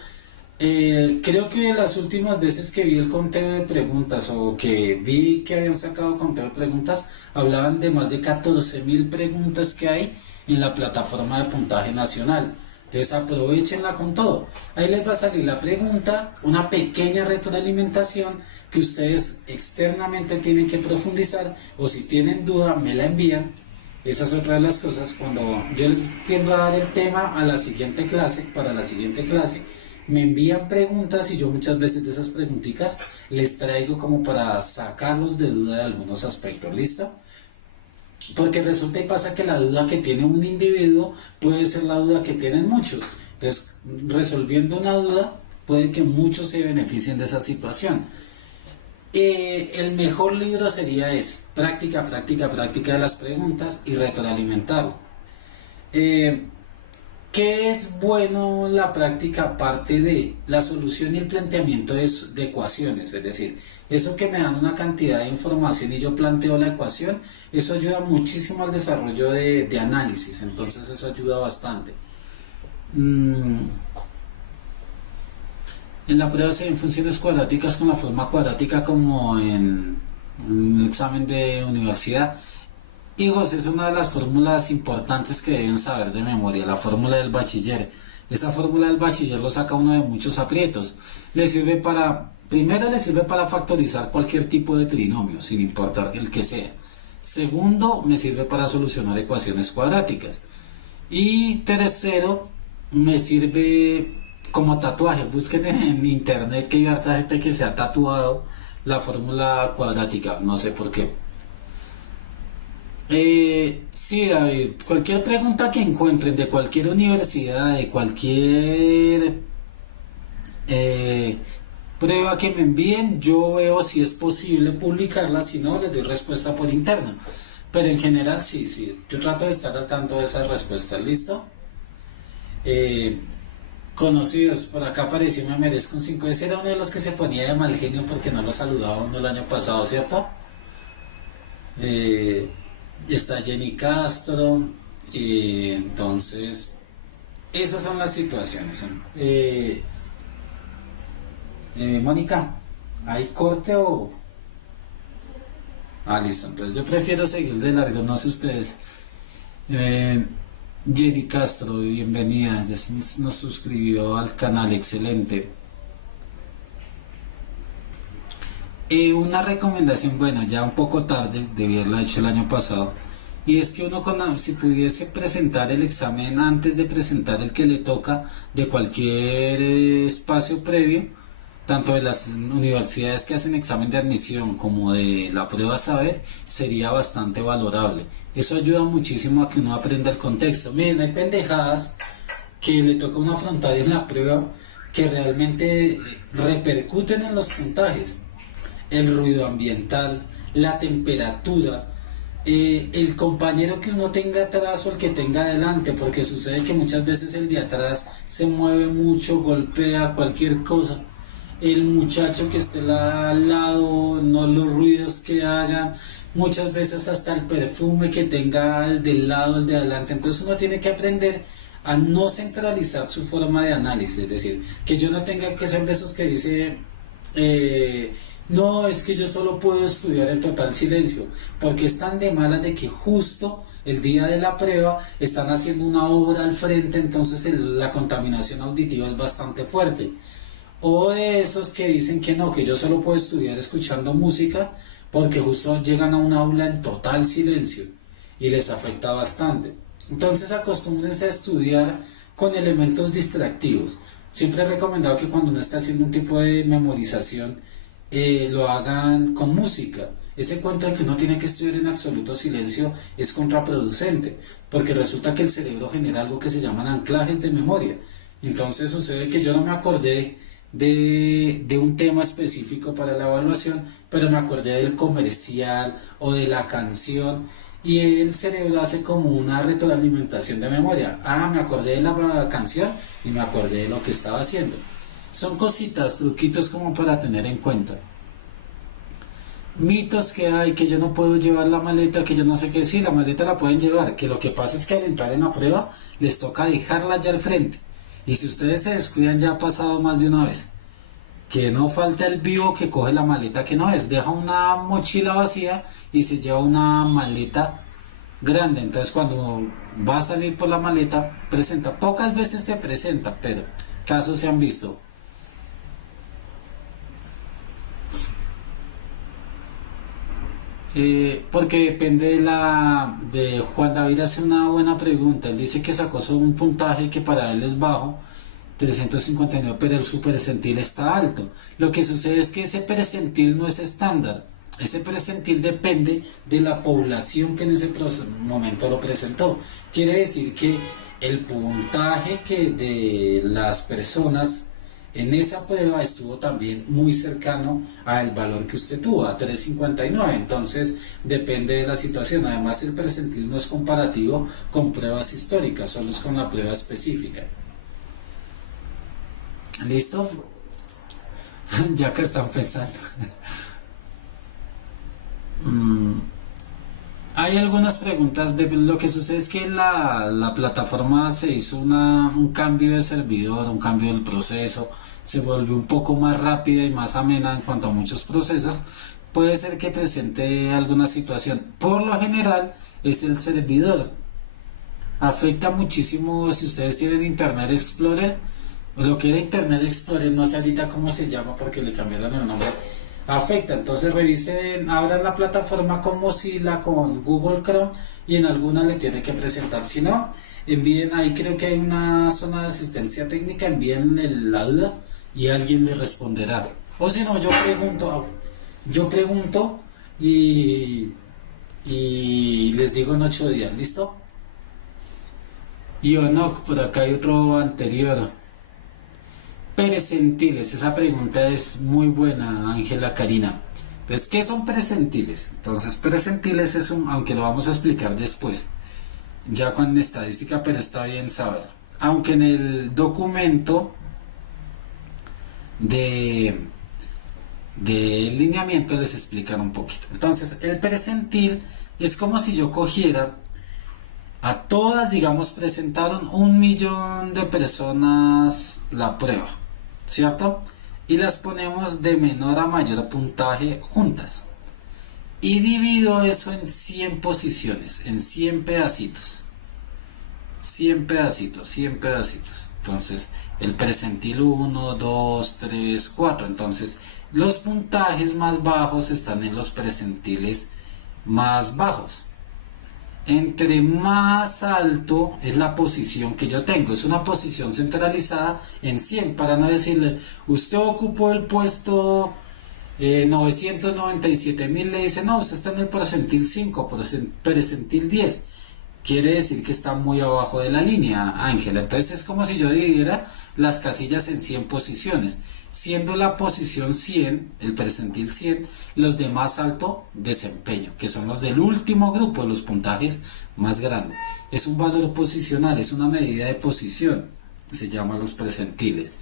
creo que las últimas veces que vi el conteo de preguntas o que vi que habían sacado conteo de preguntas, hablaban de más de 14.000 preguntas que hay en la plataforma de puntaje nacional. Entonces aprovechenla con todo. Ahí les va a salir la pregunta, una pequeña retroalimentación que ustedes externamente tienen que profundizar, o si tienen duda me la envían. Esa es otra de las cosas. Cuando yo les tiendo a dar el tema a la siguiente clase, para la siguiente clase, me envían preguntas y yo muchas veces de esas preguntitas les traigo como para sacarlos de duda de algunos aspectos. ¿Listo? Porque resulta y pasa que la duda que tiene un individuo puede ser la duda que tienen muchos. Entonces, resolviendo una duda, puede que muchos se beneficien de esa situación. El mejor libro sería ese: práctica, práctica, práctica de las preguntas y retroalimentarlo. ¿Qué es bueno la práctica aparte de la solución y el planteamiento de ecuaciones? Es decir, eso que me dan una cantidad de información y yo planteo la ecuación, eso ayuda muchísimo al desarrollo de análisis, entonces eso ayuda bastante. Mm, en la prueba se ven funciones cuadráticas con la forma cuadrática como en un examen de universidad. Hijos, es una de las fórmulas importantes que deben saber de memoria, la fórmula del bachiller. Esa fórmula del bachiller lo saca uno de muchos aprietos. Le sirve para, primero le sirve para factorizar cualquier tipo de trinomio, sin importar el que sea. Segundo, me sirve para solucionar ecuaciones cuadráticas. Y tercero, me sirve como tatuaje. Busquen en internet que hay harta gente que se ha tatuado la fórmula cuadrática, no sé por qué. Sí, David, cualquier pregunta que encuentren de cualquier universidad, de cualquier eh, prueba que me envíen, yo veo si es posible publicarla, si no, les doy respuesta por interno. Pero en general sí, sí, yo trato de estar al tanto de esas respuestas, ¿listo? Eh, Conocidos, por acá apareció Me Merezco un 5. Ese era uno de los que se ponía de mal genio porque no lo saludaba uno el año pasado, ¿cierto? Eh, Está Jenny Castro, entonces esas son las situaciones. Mónica, ¿hay corte o...? Ah, listo, entonces yo prefiero seguir de largo, no sé ustedes. Eh, Jenny Castro, bienvenida, ya nos suscribió al canal, excelente. Una recomendación, bueno, ya un poco tarde, debí haberla hecho el año pasado, y es que uno si pudiese presentar el examen antes de presentar el que le toca de cualquier espacio previo, tanto de las universidades que hacen examen de admisión como de la prueba saber, sería bastante valorable. Eso ayuda muchísimo a que uno aprenda el contexto. Miren, hay pendejadas que le toca a uno afrontar en la prueba que realmente repercuten en los puntajes. El ruido ambiental, la temperatura, el compañero que uno tenga atrás o el que tenga adelante, porque sucede que muchas veces el de atrás se mueve mucho, golpea cualquier cosa. El muchacho que esté al lado, no los ruidos que haga, muchas veces hasta el perfume que tenga el del lado, el de adelante. Entonces uno tiene que aprender a no centralizar su forma de análisis, es decir, que yo no tenga que ser de esos que dice... no, es que yo solo puedo estudiar en total silencio, porque están de malas de que justo el día de la prueba están haciendo una obra al frente, entonces la contaminación auditiva es bastante fuerte. O de esos que dicen que no, que yo solo puedo estudiar escuchando música, porque justo llegan a un aula en total silencio y les afecta bastante. Entonces acostúmbrense a estudiar con elementos distractivos. Siempre he recomendado que cuando uno está haciendo un tipo de memorización, lo hagan con música. Ese cuento de que uno tiene que estudiar en absoluto silencio es contraproducente, porque resulta que el cerebro genera algo que se llaman anclajes de memoria. Entonces sucede que yo no me acordé de un tema específico para la evaluación, pero me acordé del comercial o de la canción, y el cerebro hace como una retroalimentación de memoria. Ah, me acordé de la canción y me acordé de lo que estaba haciendo. Son cositas, truquitos como para tener en cuenta. Mitos que hay, que yo no puedo llevar la maleta, que yo no sé qué. Sí, la maleta la pueden llevar, que lo que pasa es que al entrar en la prueba les toca dejarla ya al frente. Y si ustedes se descuidan, ya ha pasado más de una vez. Que no falta el vivo que coge la maleta que no es, deja una mochila vacía y se lleva una maleta grande. Entonces cuando va a salir por la maleta, presenta. Pocas veces se presenta, pero casos se han visto. Porque depende de Juan David hace una buena pregunta. Él dice que sacó un puntaje que para él es bajo, 359, pero su percentil está alto. Lo que sucede es que ese percentil no es estándar. Ese percentil depende de la población que en ese momento lo presentó. Quiere decir que el puntaje que de las personas En esa prueba estuvo también muy cercano al valor que usted tuvo, a 3,59. Entonces depende de la situación. Además, el percentil no es comparativo con pruebas históricas, solo es con la prueba específica. ¿Listo? Ya que están pensando. Hay algunas preguntas. De lo que sucede es que la plataforma se hizo un cambio de servidor, un cambio del proceso, se volvió un poco más rápida y más amena en cuanto a muchos procesos. Puede ser que presente alguna situación. Por lo general es el servidor. Afecta muchísimo si ustedes tienen Internet Explorer. Lo que era Internet Explorer, no sé ahorita cómo se llama porque le cambiaron el nombre. Afecta, entonces revisen, abran la plataforma con Mozilla, con Google Chrome y en alguna le tiene que presentar. Si no, envíen, ahí creo que hay una zona de asistencia técnica, envíen la duda y alguien le responderá. O si no, yo pregunto y les digo en 8 días, ¿listo? Y no, por acá hay otro anterior. Presentiles, esa pregunta es muy buena, Ángela Karina. Entonces, ¿qué son presentiles? Entonces, presentiles es aunque lo vamos a explicar después, ya con estadística, pero está bien saber. Aunque en el documento de lineamiento les explican un poquito. Entonces, el presentil es como si yo cogiera a todas, digamos, presentaron 1 millón de personas la prueba, ¿cierto? Y las ponemos de menor a mayor puntaje juntas. Y divido eso en 100 posiciones, en 100 pedacitos. 100 pedacitos, 100 pedacitos. Entonces, el presentil 1, 2, 3, 4. Entonces, los puntajes más bajos están en los presentiles más bajos. Entre más alto es la posición que yo tengo, es una posición centralizada en 100, para no decirle, usted ocupó el puesto 997.000, le dice, no, usted está en el percentil 5, percentil 10, quiere decir que está muy abajo de la línea, Ángela. Entonces es como si yo dividiera las casillas en 100 posiciones, siendo la posición 100, el percentil 100, los de más alto desempeño, que son los del último grupo, los puntajes más grandes. Es un valor posicional, es una medida de posición, se llama los percentiles.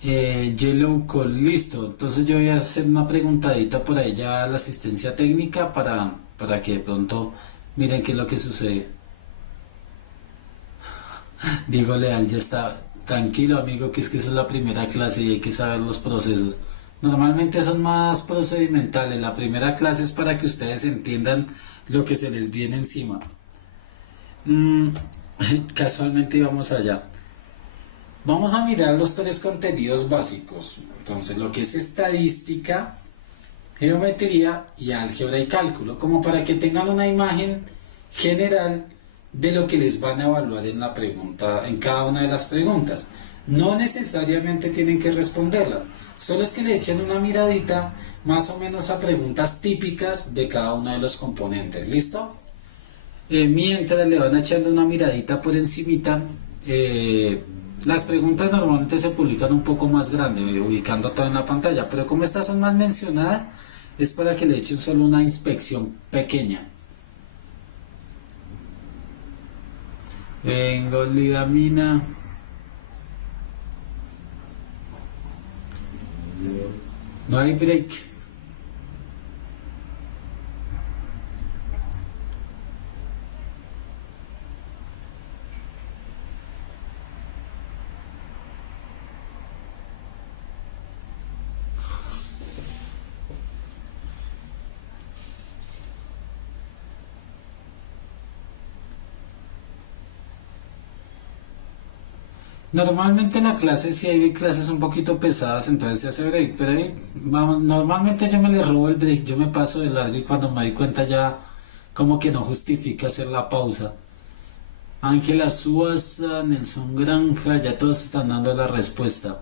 Yellow Call, listo. Entonces yo voy a hacer una preguntadita por ahí ya a la asistencia técnica para que de pronto miren qué es lo que sucede. Digo Leal, ya está. Tranquilo amigo, que es que esa es la primera clase y hay que saber los procesos. Normalmente son más procedimentales. La primera clase es para que ustedes entiendan lo que se les viene encima. Casualmente íbamos allá. Vamos a mirar los 3 contenidos básicos. Entonces, lo que es estadística, geometría y álgebra y cálculo, como para que tengan una imagen general de lo que les van a evaluar en la pregunta, en cada una de las preguntas. No necesariamente tienen que responderla, solo es que le echen una miradita más o menos a preguntas típicas de cada uno de los componentes. ¿Listo? Mientras le van echando una miradita por encimita, las preguntas normalmente se publican un poco más grande, ubicando todo en la pantalla, pero como estas son más mencionadas, es para que le echen solo una inspección pequeña. Golidamina. No hay break. Normalmente en la clase, si hay clases un poquito pesadas, entonces se hace break, pero vamos, normalmente yo me le robo el break, yo me paso de largo y cuando me doy cuenta ya como que no justifica hacer la pausa. Ángela Suaza, Nelson Granja, ya todos están dando la respuesta.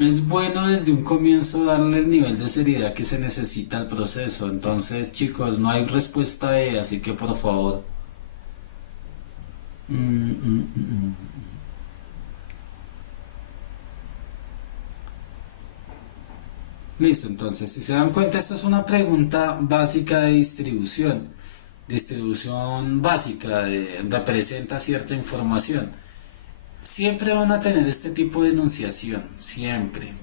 Es bueno desde un comienzo darle el nivel de seriedad que se necesita al proceso. Entonces, chicos, no hay respuesta E, así que por favor. Mm, mm, mm, mm. Listo, entonces, si se dan cuenta, esto es una pregunta básica de distribución. Distribución básica, representa cierta información. Siempre van a tener este tipo de enunciación, siempre.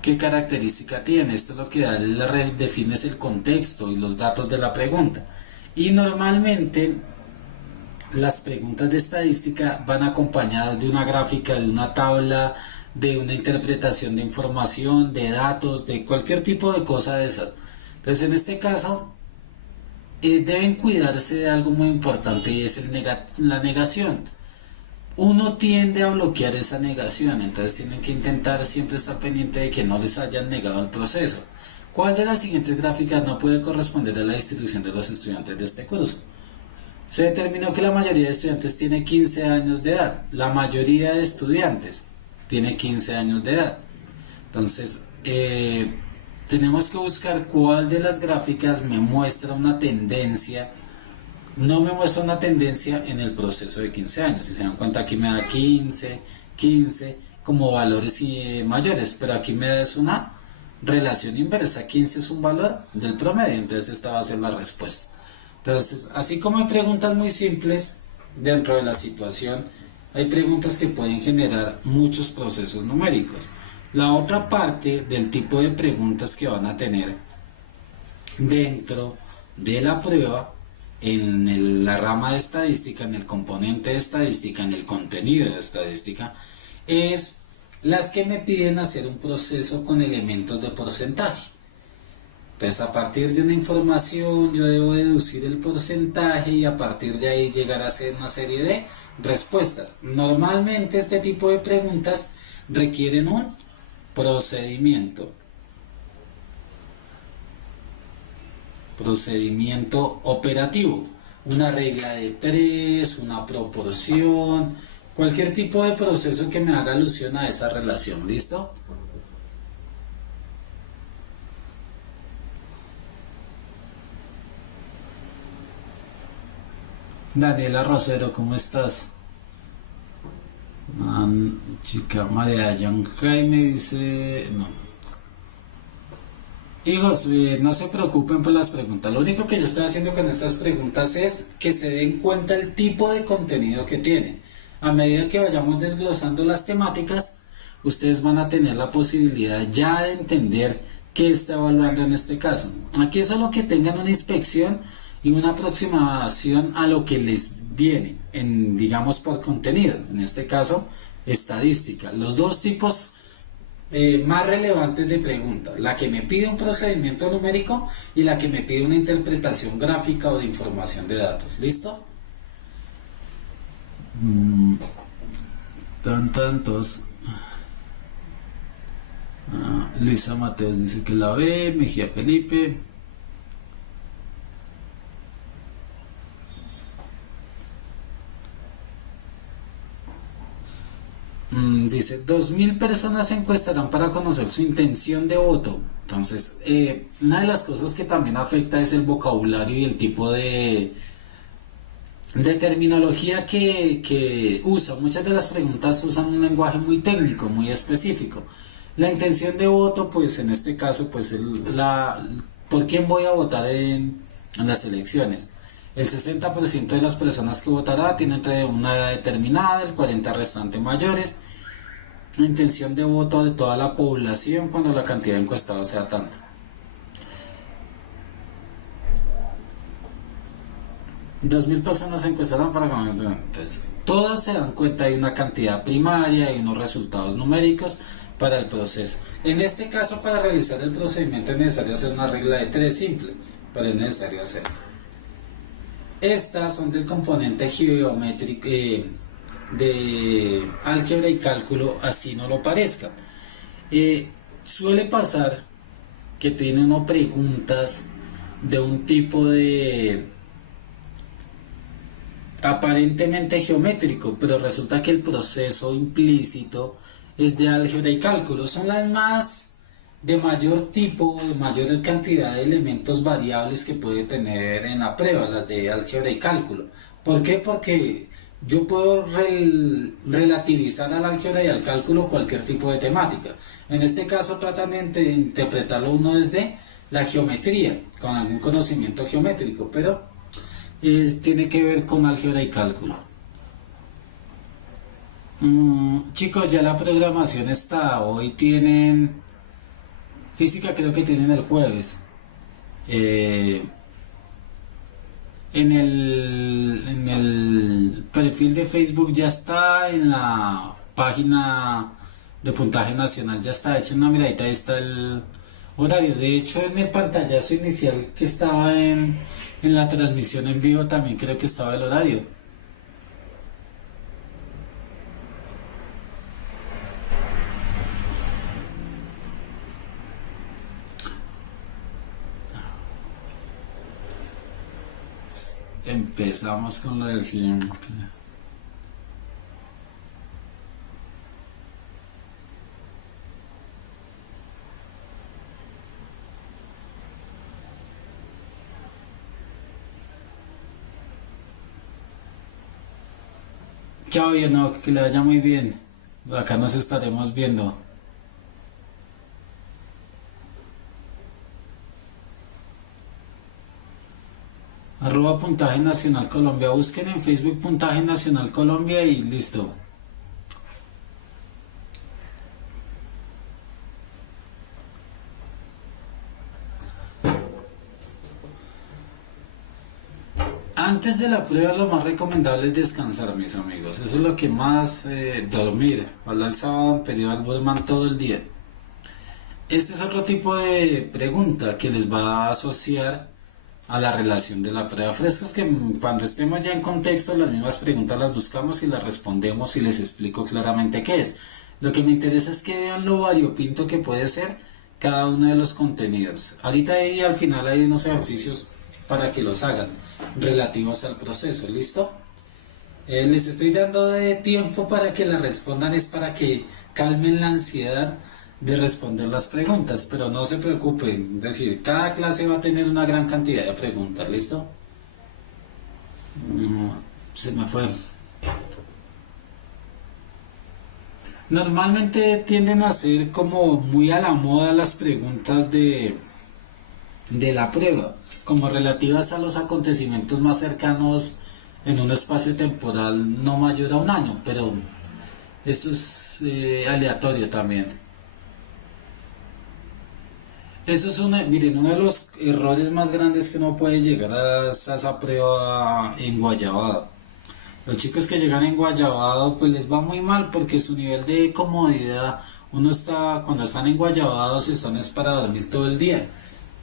¿Qué característica tiene? Esto es lo que da, define el contexto y los datos de la pregunta. Y normalmente las preguntas de estadística van acompañadas de una gráfica, de una tabla, de una interpretación de información, de datos, de cualquier tipo de cosa de esas. Entonces, en este caso, deben cuidarse de algo muy importante y es la negación. Uno tiende a bloquear esa negación, entonces tienen que intentar siempre estar pendiente de que no les hayan negado el proceso. ¿Cuál de las siguientes gráficas no puede corresponder a la distribución de los estudiantes de este curso? Se determinó que la mayoría de estudiantes tiene 15 años de edad. La mayoría de estudiantes tiene 15 años de edad. Entonces, tenemos que buscar cuál de las gráficas me muestra una tendencia. No me muestra una tendencia en el proceso de 15 años. Si se dan cuenta, aquí me da 15, 15 como valores mayores, pero aquí me da una relación inversa. 15 es un valor del promedio, entonces esta va a ser la respuesta. Entonces, así como hay preguntas muy simples dentro de la situación, hay preguntas que pueden generar muchos procesos numéricos. La otra parte del tipo de preguntas que van a tener dentro de la prueba, en la rama de estadística, en el componente de estadística, en el contenido de estadística, es las que me piden hacer un proceso con elementos de porcentaje. Entonces, a partir de una información yo debo deducir el porcentaje y a partir de ahí llegar a hacer una serie de respuestas. Normalmente este tipo de preguntas requieren un procedimiento operativo, una regla de 3, una proporción, cualquier tipo de proceso que me haga alusión a esa relación. ¿Listo? Daniela Rosero, ¿cómo estás? Chica María Jan Jaime dice, no. Hijos, no se preocupen por las preguntas. Lo único que yo estoy haciendo con estas preguntas es que se den cuenta el tipo de contenido que tienen. A medida que vayamos desglosando las temáticas, ustedes van a tener la posibilidad ya de entender qué está evaluando en este caso. Aquí es solo que tengan una inspección y una aproximación a lo que les viene, digamos por contenido. En este caso, estadística. Los dos tipos más relevantes de preguntas, la que me pide un procedimiento numérico y la que me pide una interpretación gráfica o de información de datos. ¿Listo? Tantos. Luisa Mateos dice que la ve. Mejía Felipe. Dice, 2000 personas se encuestarán para conocer su intención de voto. Entonces, una de las cosas que también afecta es el vocabulario y el tipo de terminología que usa. Muchas de las preguntas usan un lenguaje muy técnico, muy específico. La intención de voto, pues en este caso, pues ¿por quién voy a votar en las elecciones? El 60% de las personas que votará tienen entre una edad determinada, el 40% restante mayores. La intención de voto de toda la población cuando la cantidad de encuestados sea tanta. Dos mil personas se encuestarán para ganar. Entonces, todas se dan cuenta de una cantidad primaria y unos resultados numéricos para el proceso. En este caso, para realizar el procedimiento es necesario hacer una regla de 3 simple, pero es necesario hacerlo. Estas son del componente geométrico de álgebra y cálculo, así no lo parezca. Suele pasar que tiene uno preguntas de un tipo de aparentemente geométrico, pero resulta que el proceso implícito es de álgebra y cálculo. Son las más de mayor tipo, de mayor cantidad de elementos variables que puede tener en la prueba, las de álgebra y cálculo. ¿Por qué? Porque yo puedo relativizar al álgebra y al cálculo cualquier tipo de temática. En este caso tratan de interpretarlo uno desde la geometría, con algún conocimiento geométrico, pero tiene que ver con álgebra y cálculo. Chicos, ya la programación está. Hoy tienen física, creo que tienen el jueves. Eh, en el perfil de Facebook ya está, en la página de puntaje nacional ya está, echen una miradita, ahí está el horario. De hecho, en el pantallazo inicial que estaba en la transmisión en vivo también creo que estaba el horario. Empezamos con lo de siempre. Chao, no, que le vaya muy bien. Acá nos estaremos viendo. Arroba Puntaje Nacional Colombia. Busquen en Facebook Puntaje Nacional Colombia y listo. Antes de la prueba lo más recomendable es descansar, mis amigos. Eso es lo que más, dormir. Ojalá el sábado anterior duerman todo el día. Este es otro tipo de pregunta que les va a asociar a la relación de la prueba frescos, que cuando estemos ya en contexto las mismas preguntas las buscamos y las respondemos y les explico claramente qué es. Lo que me interesa es que vean lo variopinto que puede ser cada uno de los contenidos. Ahorita ahí al final hay unos ejercicios para que los hagan relativos al proceso, ¿listo? Les estoy dando de tiempo para que la respondan, es para que calmen la ansiedad de responder las preguntas, pero no se preocupen, es decir, cada clase va a tener una gran cantidad de preguntas, ¿listo? Se me fue. Normalmente tienden a ser como muy a la moda las preguntas de la prueba, como relativas a los acontecimientos más cercanos en un espacio temporal no mayor a un año, pero eso es aleatorio también. Eso es miren, uno de los errores más grandes que uno puede llegar a esa prueba en Guayabado. Los chicos que llegan en Guayabado pues les va muy mal porque su nivel de comodidad, cuando están en Guayabado se están es para dormir todo el día,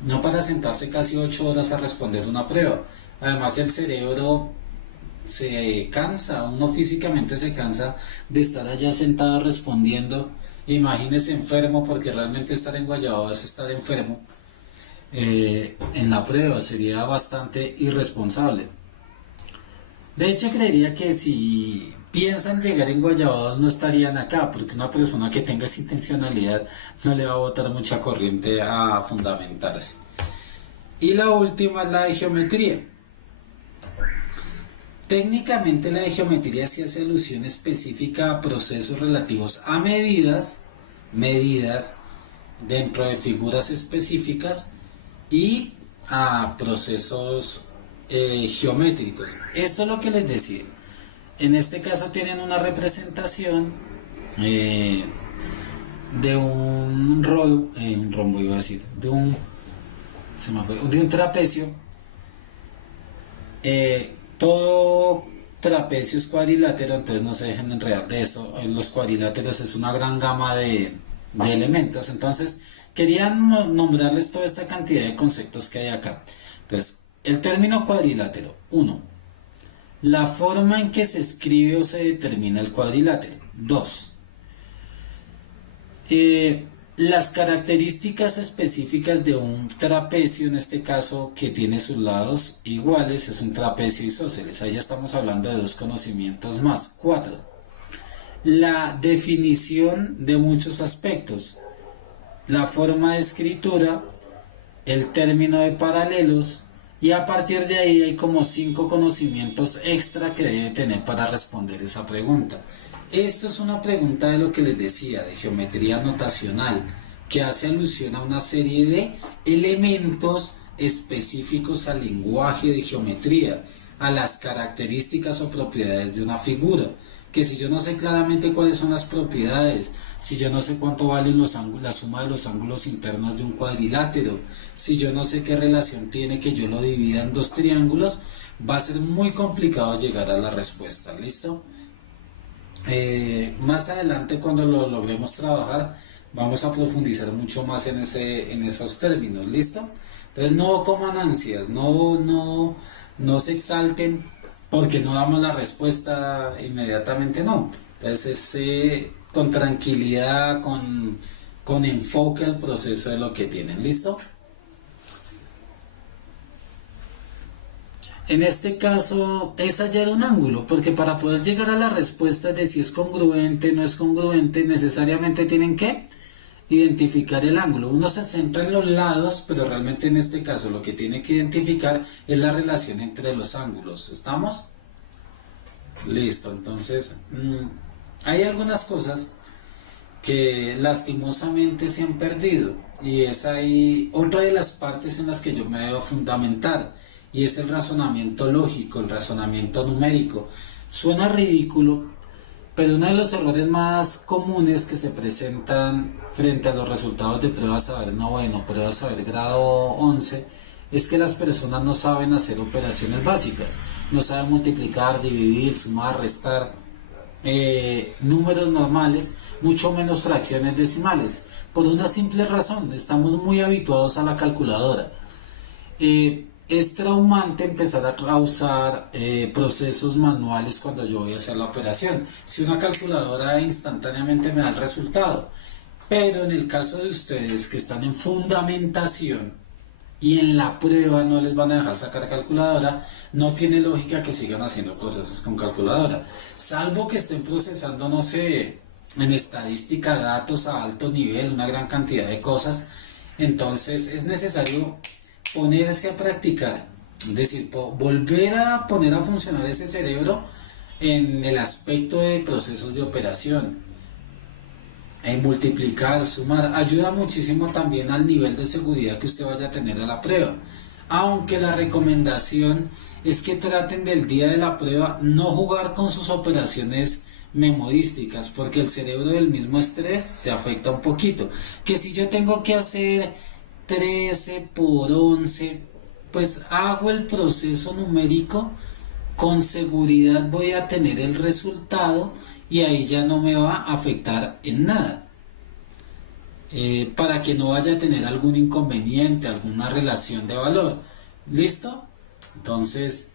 no para sentarse casi 8 horas a responder una prueba. Además el cerebro se cansa, uno físicamente se cansa de estar allá sentado respondiendo. Imagínese enfermo, porque realmente estar en Guayabao es estar enfermo. En la prueba sería bastante irresponsable. De hecho, creería que si piensan llegar en Guayabados no estarían acá, porque una persona que tenga esa intencionalidad no le va a botar mucha corriente a fundamentarse. Y la última es la de geometría. Técnicamente la de geometría se hace alusión específica a procesos relativos a medidas dentro de figuras específicas y a procesos geométricos. Esto es lo que les decía. En este caso tienen una representación de un rombo iba a decir, de un trapecio. Todo trapecio es cuadrilátero, entonces no se dejen enredar de eso. Los cuadriláteros es una gran gama de elementos, entonces querían nombrarles toda esta cantidad de conceptos que hay acá. Entonces, el término cuadrilátero, 1. La forma en que se escribe o se determina el cuadrilátero. 2. Las características específicas de un trapecio, en este caso que tiene sus lados iguales, es un trapecio isósceles. Ahí ya estamos hablando de dos conocimientos más. 4. la definición de muchos aspectos, la forma de escritura, el término de paralelos, y a partir de ahí hay como 5 conocimientos extra que debe tener para responder esa pregunta. Esto es una pregunta de lo que les decía, de geometría notacional, que hace alusión a una serie de elementos específicos al lenguaje de geometría, a las características o propiedades de una figura, que si yo no sé claramente cuáles son las propiedades, si yo no sé cuánto valen los ángulos, la suma de los ángulos internos de un cuadrilátero, si yo no sé qué relación tiene que yo lo divida en 2 triángulos, va a ser muy complicado llegar a la respuesta. ¿Listo? Más adelante, cuando lo logremos trabajar, vamos a profundizar mucho más en esos términos. ¿Listo? Entonces no coman ansias, no se exalten porque no damos la respuesta inmediatamente, no. Entonces con tranquilidad, con enfoque al proceso de lo que tienen. ¿Listo? En este caso es hallar un ángulo, porque para poder llegar a la respuesta de si es congruente o no es congruente, necesariamente tienen que identificar el ángulo. Uno se centra en los lados, pero realmente en este caso lo que tiene que identificar es la relación entre los ángulos. ¿Estamos? Listo, entonces hay algunas cosas que lastimosamente se han perdido, y es ahí otra de las partes en las que yo me debo fundamentar, y es el razonamiento lógico, el razonamiento numérico. Suena ridículo, pero uno de los errores más comunes que se presentan frente a los resultados de pruebas saber noveno, pruebas saber grado 11, es que las personas no saben hacer operaciones básicas, no saben multiplicar, dividir, sumar, restar, números normales, mucho menos fracciones decimales, por una simple razón: estamos muy habituados a la calculadora. Es traumante empezar a usar procesos manuales cuando yo voy a hacer la operación, si una calculadora instantáneamente me da el resultado. Pero en el caso de ustedes que están en fundamentación y en la prueba no les van a dejar sacar calculadora, no tiene lógica que sigan haciendo procesos con calculadora, salvo que estén procesando, no sé, en estadística, datos a alto nivel, una gran cantidad de cosas. Entonces es necesario ponerse a practicar, es decir, volver a poner a funcionar ese cerebro en el aspecto de procesos de operación. Multiplicar, sumar, ayuda muchísimo también al nivel de seguridad que usted vaya a tener a la prueba, aunque la recomendación es que traten del día de la prueba no jugar con sus operaciones memorísticas, porque el cerebro del mismo estrés se afecta un poquito. Que si yo tengo que hacer 13 por 11, pues hago el proceso numérico, con seguridad voy a tener el resultado y ahí ya no me va a afectar en nada, para que no vaya a tener algún inconveniente, alguna relación de valor. ¿Listo? Entonces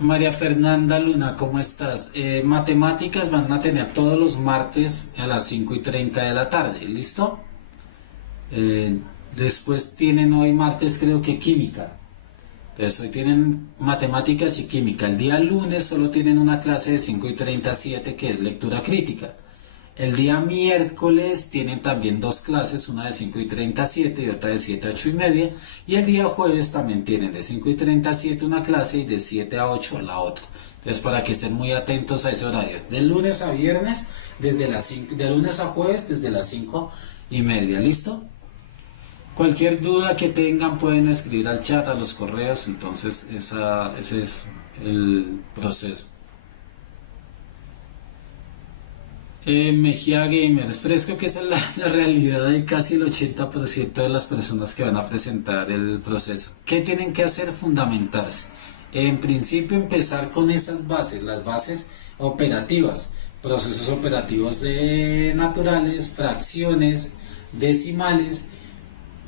María Fernanda Luna, ¿cómo estás? Matemáticas van a tener todos los martes a las 5:30 de la tarde, ¿listo? Después tienen hoy martes, creo que química. Entonces hoy tienen matemáticas y química. El día lunes solo tienen una clase de 5:30 a 7, que es lectura crítica. El día miércoles tienen también 2 clases, una de 5:30 a 7 y otra de 7 a 8:30. Y el día jueves también tienen de 5:30 a 7 una clase y de 7 a 8 la otra. Entonces, para que estén muy atentos a ese horario. De lunes a viernes, desde las 5, de lunes a jueves, desde las 5:30. ¿Listo? Cualquier duda que tengan pueden escribir al chat, a los correos. Entonces ese es el proceso. Mejía Gamers, fresco, que esa es la realidad de casi el 80% de las personas que van a presentar el proceso. ¿Qué tienen que hacer? Fundamentarse. En principio, empezar con esas bases, las bases operativas, procesos operativos naturales, fracciones, decimales,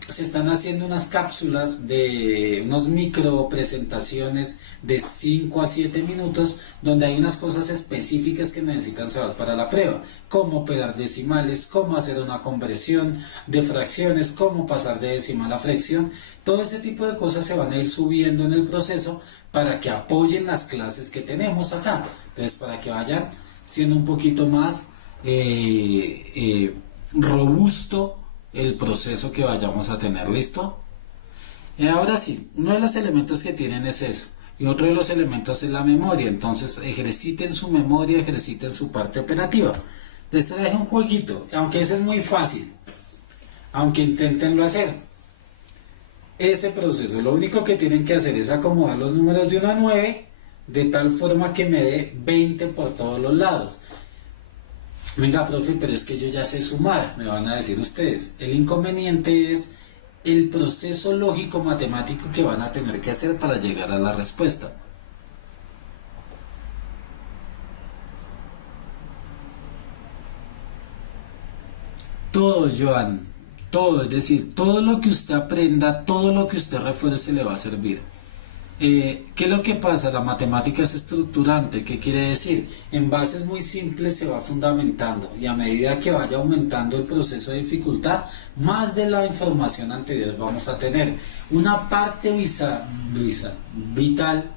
se están haciendo unas cápsulas de unos micro presentaciones de 5 a 7 minutos donde hay unas cosas específicas que necesitan saber para la prueba, cómo operar decimales, cómo hacer una conversión de fracciones, cómo pasar de decimal a fracción. Todo ese tipo de cosas se van a ir subiendo en el proceso para que apoyen las clases que tenemos acá. Entonces, para que vayan siendo un poquito más robusto el proceso que vayamos a tener. ¿Listo? Ahora sí, uno de los elementos que tienen es eso, y otro de los elementos es la memoria. Entonces ejerciten su memoria, ejerciten su parte operativa. Les traje un jueguito, aunque ese es muy fácil, aunque intentenlo hacer. Ese proceso, lo único que tienen que hacer es acomodar los números de 1 a 9 de tal forma que me dé 20 por todos los lados. Venga, profe, pero es que yo ya sé sumar, me van a decir ustedes. El inconveniente es el proceso lógico matemático que van a tener que hacer para llegar a la respuesta. Todo, Joan, todo, es decir, todo lo que usted aprenda, todo lo que usted refuerce le va a servir. ¿Qué es lo que pasa? La matemática es estructurante. ¿Qué quiere decir? En bases muy simples se va fundamentando y a medida que vaya aumentando el proceso de dificultad, más de la información anterior vamos a tener. Una parte vital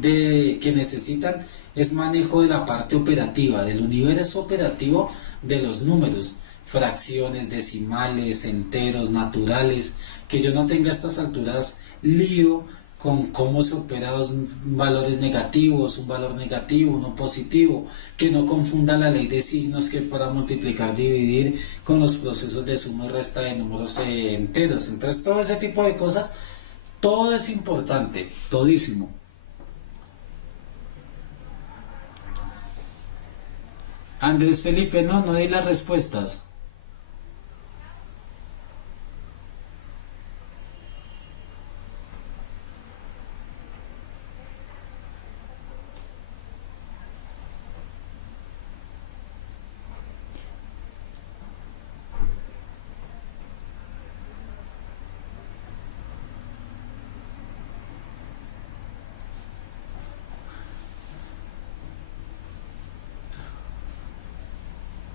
que necesitan es manejo de la parte operativa, del universo operativo de los números, fracciones, decimales, enteros, naturales, que yo no tenga a estas alturas lío con cómo se opera dos valores negativos, un valor negativo, uno positivo, que no confunda la ley de signos que es para multiplicar, dividir con los procesos de suma y resta de números enteros. Entonces todo ese tipo de cosas, todo es importante, todísimo. Andrés Felipe, no di las respuestas.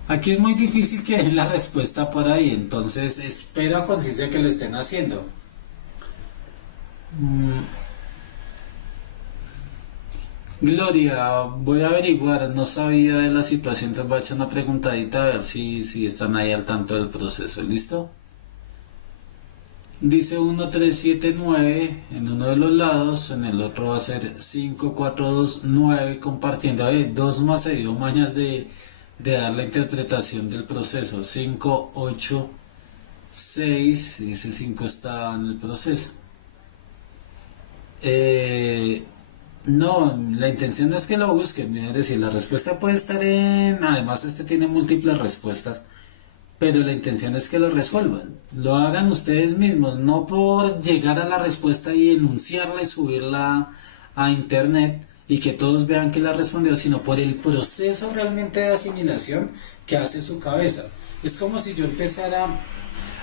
Aquí es muy difícil que den la respuesta por ahí, entonces espero a conciencia que lo estén haciendo. Gloria, voy a averiguar, no sabía de la situación, te voy a echar una preguntadita a ver si están ahí al tanto del proceso, ¿listo? Dice 1379 en uno de los lados, en el otro va a ser 5429 compartiendo, 2 más se dio mañas de dar la interpretación del proceso, 586, ese 5 está en el proceso. No, la intención no es que lo busquen, es decir, la respuesta puede estar además este tiene múltiples respuestas, pero la intención es que lo resuelvan, lo hagan ustedes mismos, no por llegar a la respuesta y enunciarla y subirla a internet y que todos vean que la respondió, sino por el proceso realmente de asimilación que hace su cabeza. Es como si yo empezara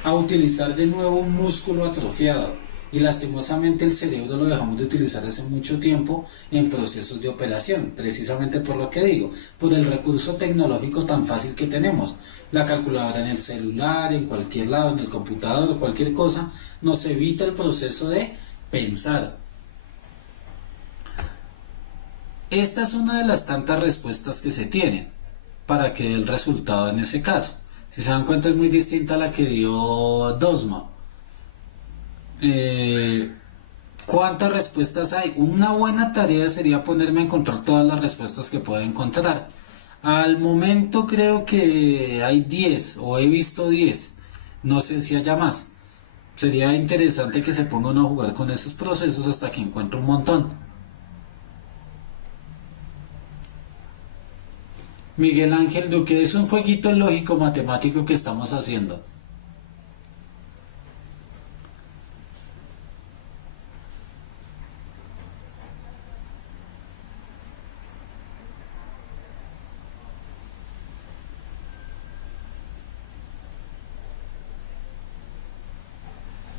a utilizar de nuevo un músculo atrofiado y lastimosamente el cerebro lo dejamos de utilizar hace mucho tiempo en procesos de operación, precisamente por lo que digo, por el recurso tecnológico tan fácil que tenemos. La calculadora en el celular, en cualquier lado, en el computador o cualquier cosa, nos evita el proceso de pensar. Esta es una de las tantas respuestas que se tienen para que dé el resultado en ese caso. Si se dan cuenta es muy distinta a la que dio Dosma. ¿Cuántas respuestas hay? Una buena tarea sería ponerme a encontrar todas las respuestas que pueda encontrar. Al momento creo que hay 10 o he visto 10. No sé si haya más. Sería interesante que se pongan a jugar con esos procesos hasta que encuentre un montón. Miguel Ángel Duque, es un jueguito lógico matemático que estamos haciendo.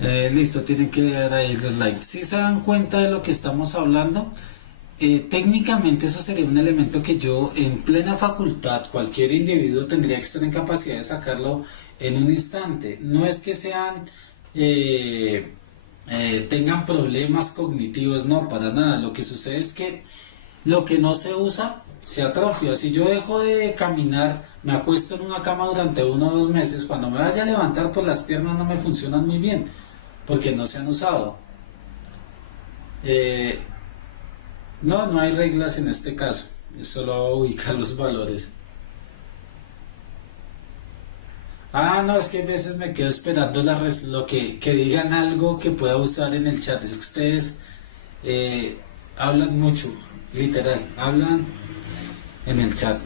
Listo, tienen que dar ahí los likes. Si se dan cuenta de lo que estamos hablando, técnicamente eso sería un elemento que yo en plena facultad, cualquier individuo tendría que estar en capacidad de sacarlo en un instante. No es que sean, tengan problemas cognitivos, no, para nada. Lo que sucede es que lo que no se usa se atrofia. Si yo dejo de caminar, me acuesto en una cama durante 1 o 2 meses, cuando me vaya a levantar, pues las piernas no me funcionan muy bien, porque no se han usado. Eh, no hay reglas en este caso, es solo ubicar los valores. No, es que a veces me quedo esperando lo que digan algo que pueda usar en el chat. Es que ustedes eh, hablan mucho, literal, hablan en el chat.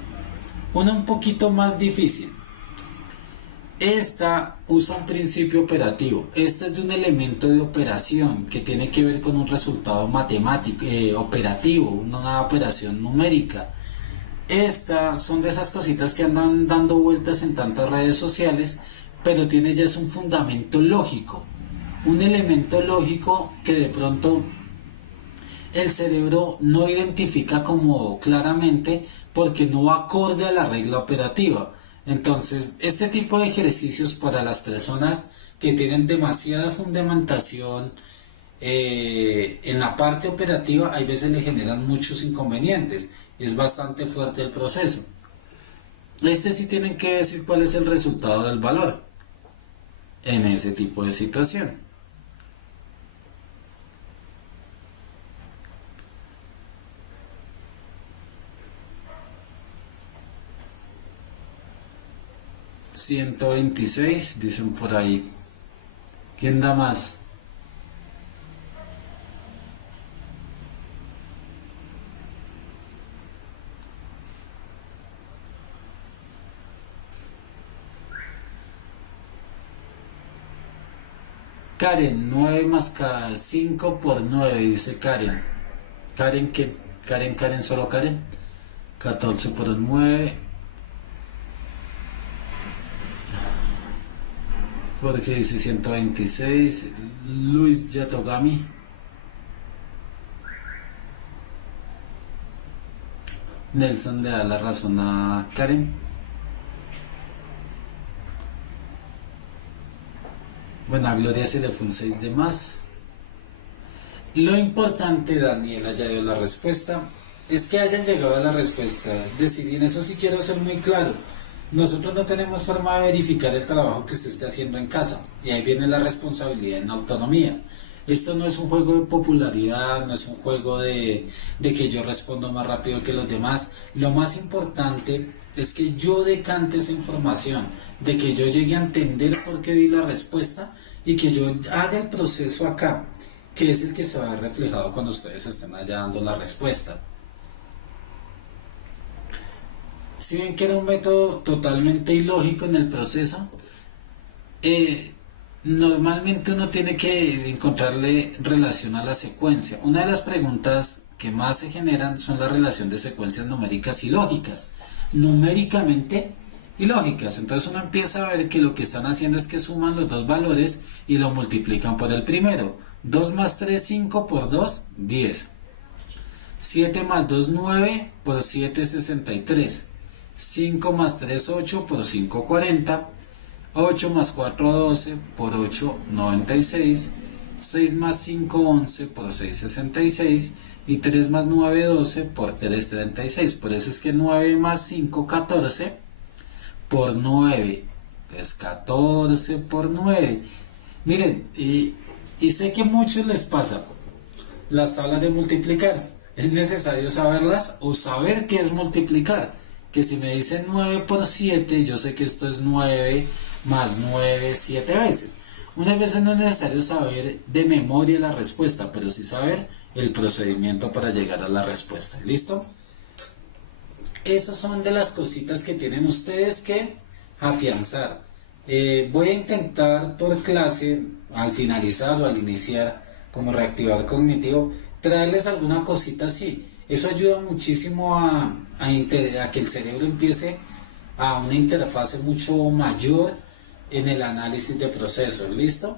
Una un poquito más difícil. Esta usa un principio operativo. Este es de un elemento de operación que tiene que ver con un resultado matemático, operativo, una operación numérica. Estas son de esas cositas que andan dando vueltas en tantas redes sociales, pero tiene ya es un fundamento lógico, un elemento lógico que de pronto el cerebro no identifica como claramente porque no va acorde a la regla operativa. Entonces, este tipo de ejercicios para las personas que tienen demasiada fundamentación en la parte operativa, hay veces le generan muchos inconvenientes. Es bastante fuerte el proceso. Este sí tienen que decir cuál es el resultado del valor en ese tipo de situación. $126, dicen por ahí. ¿Quién da más? Karen, 9 más 5 por 9, dice Karen. ¿Karen qué? Karen, solo Karen. 14 por 9. Jorge dice 126. Luis Yatogami. Nelson le da la razón a Karen. Bueno, a Gloria se le fue un 6 de más. Lo importante, Daniela ya dio la respuesta, es que hayan llegado a la respuesta. Es decir, y en eso sí quiero ser muy claro. Nosotros no tenemos forma de verificar el trabajo que usted esté haciendo en casa. Y ahí viene la responsabilidad en la autonomía. Esto no es un juego de popularidad, no es un juego de que yo respondo más rápido que los demás. Lo más importante es que yo decante esa información, de que yo llegue a entender por qué di la respuesta y que yo haga el proceso acá, que es el que se va a ver reflejado cuando ustedes estén allá dando la respuesta. Si ven que era un método totalmente ilógico en el proceso, normalmente uno tiene que encontrarle relación a la secuencia. Una de las preguntas que más se generan son la relación de secuencias numéricas y lógicas. Numéricamente y lógicas. Entonces uno empieza a ver que lo que están haciendo es que suman los dos valores y lo multiplican por el primero. 2 más 3, 5 por 2, 10. 7 más 2, 9 por 7, 63. 5 más 3, 8 por 5, 40. 8 más 4, 12 por 8, 96. 6 más 5, 11 por 6, 66. Y 3 más 9, 12 por 3, 36. Por eso es que 9 más 5, 14 por 9. Es 14 por 9. Miren, y sé que a muchos les pasa las tablas de multiplicar. Es necesario saberlas o saber qué es multiplicar. Que si me dicen 9 por 7, yo sé que esto es 9 más 9, 7 veces. Unas veces no es necesario saber de memoria la respuesta, pero sí saber el procedimiento para llegar a la respuesta. ¿Listo? Esas son de las cositas que tienen ustedes que afianzar. Voy a intentar por clase, al finalizar o al iniciar como reactivar cognitivo, traerles alguna cosita así. Eso ayuda muchísimo a que el cerebro empiece a una interfase mucho mayor en el análisis de procesos. ¿Listo?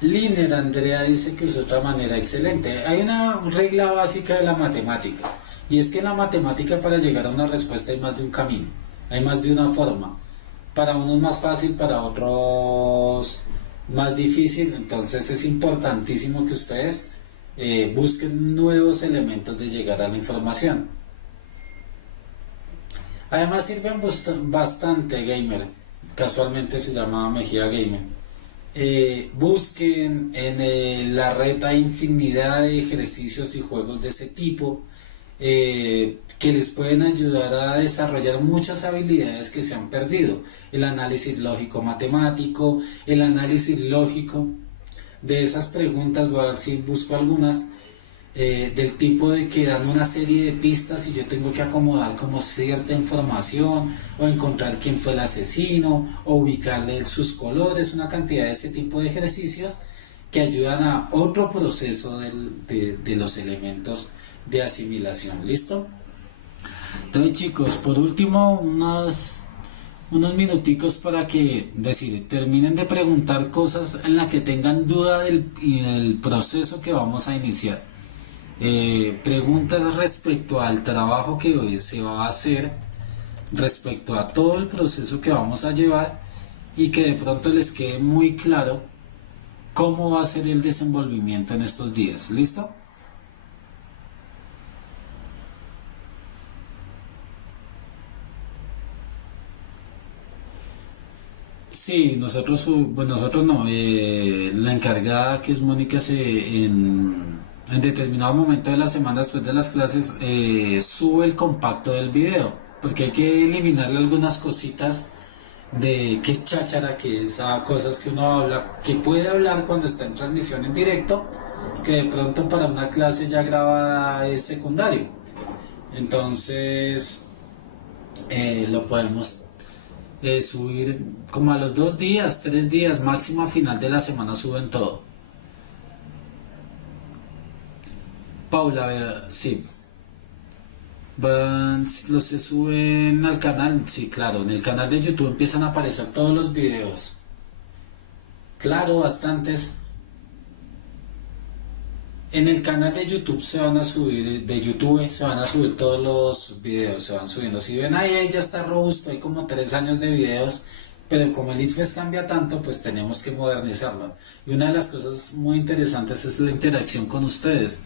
Liner Andrea dice que usó otra manera excelente. Hay una regla básica de la matemática, y es que en la matemática para llegar a una respuesta hay más de un camino, hay más de una forma. Para unos más fácil, para otros más difícil, entonces es importantísimo que ustedes busquen nuevos elementos de llegar a la información. Además sirven bastante, gamer. Casualmente se llama Mejía Gamer. Busquen en la red, hay infinidad de ejercicios y juegos de ese tipo que les pueden ayudar a desarrollar muchas habilidades que se han perdido. El análisis lógico matemático, el análisis lógico de esas preguntas. Voy a ver si busco algunas del tipo de que dan una serie de pistas y yo tengo que acomodar como cierta información, o encontrar quién fue el asesino, o ubicarle sus colores, una cantidad de ese tipo de ejercicios que ayudan a otro proceso de los elementos de asimilación. ¿Listo? Entonces, chicos, por último, unos minuticos para que terminen de preguntar cosas en las que tengan duda del proceso que vamos a iniciar. Preguntas respecto al trabajo que hoy se va a hacer, respecto a todo el proceso que vamos a llevar, y que de pronto les quede muy claro cómo va a ser el desenvolvimiento en estos días. ¿Listo? Sí, nosotros no, la encargada, que es Mónica, en determinado momento de la semana después de las clases sube el compacto del video, porque hay que eliminarle algunas cositas de que es cháchara, que es cosas que uno habla, que puede hablar cuando está en transmisión en directo, que de pronto para una clase ya grabada es secundario. Entonces lo podemos subir como a los 2 días, 3 días máximo, a final de la semana suben todo. Paula, sí. Los se suben al canal, sí, claro. En el canal de YouTube empiezan a aparecer todos los videos. Claro, bastantes. En el canal de YouTube se van a subir, de YouTube se van a subir todos los videos, se van subiendo. Si ven ahí ya está robusto, hay como 3 años de videos, pero como el ITFES cambia tanto, pues tenemos que modernizarlo. Y una de las cosas muy interesantes es la interacción con ustedes.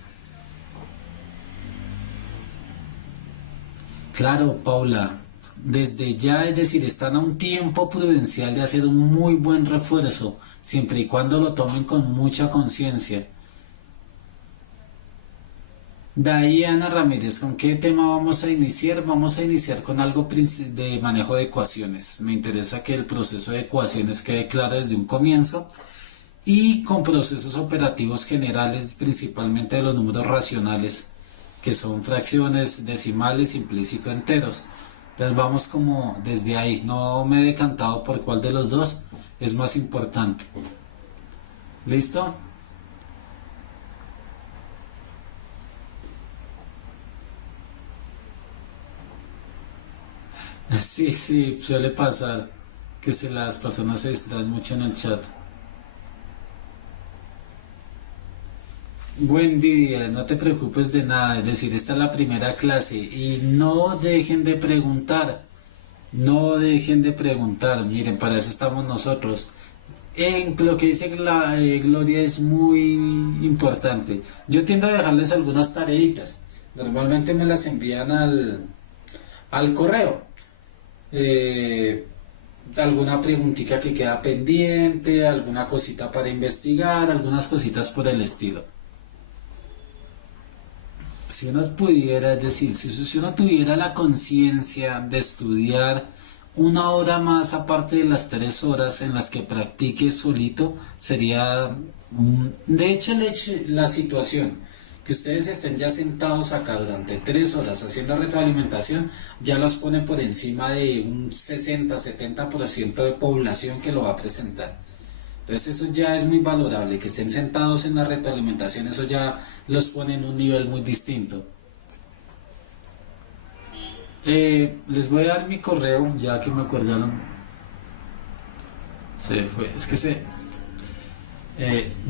Claro, Paula, desde ya, están a un tiempo prudencial de hacer un muy buen refuerzo, siempre y cuando lo tomen con mucha conciencia. De ahí, Ana Ramírez, ¿con qué tema vamos a iniciar? Vamos a iniciar con algo de manejo de ecuaciones. Me interesa que el proceso de ecuaciones quede claro desde un comienzo, y con procesos operativos generales, principalmente de los números racionales, que son fracciones, decimales, implícito, enteros. Entonces vamos como desde ahí. No me he decantado por cuál de los dos es más importante. ¿Listo? Sí, sí, suele pasar que las personas se distraen mucho en el chat. Buen día, no te preocupes de nada, es decir, esta es la primera clase y no dejen de preguntar, no dejen de preguntar, miren, para eso estamos nosotros. En lo que dice Gloria es muy importante. Yo tiendo a dejarles algunas tareitas, normalmente me las envían al correo. Alguna preguntita que queda pendiente, alguna cosita para investigar, algunas cositas por el estilo. Si uno pudiera, es decir, si uno tuviera la conciencia de estudiar 1 hora más aparte de las 3 horas en las que practique solito, sería, de hecho, la situación que ustedes estén ya sentados acá durante 3 horas haciendo retroalimentación, ya los pone por encima de un 60-70% de población que lo va a presentar. Entonces eso ya es muy valorable, que estén sentados en la retroalimentación, eso ya los pone en un nivel muy distinto. Les voy a dar mi correo, ya que me acordaron. Se fue, es que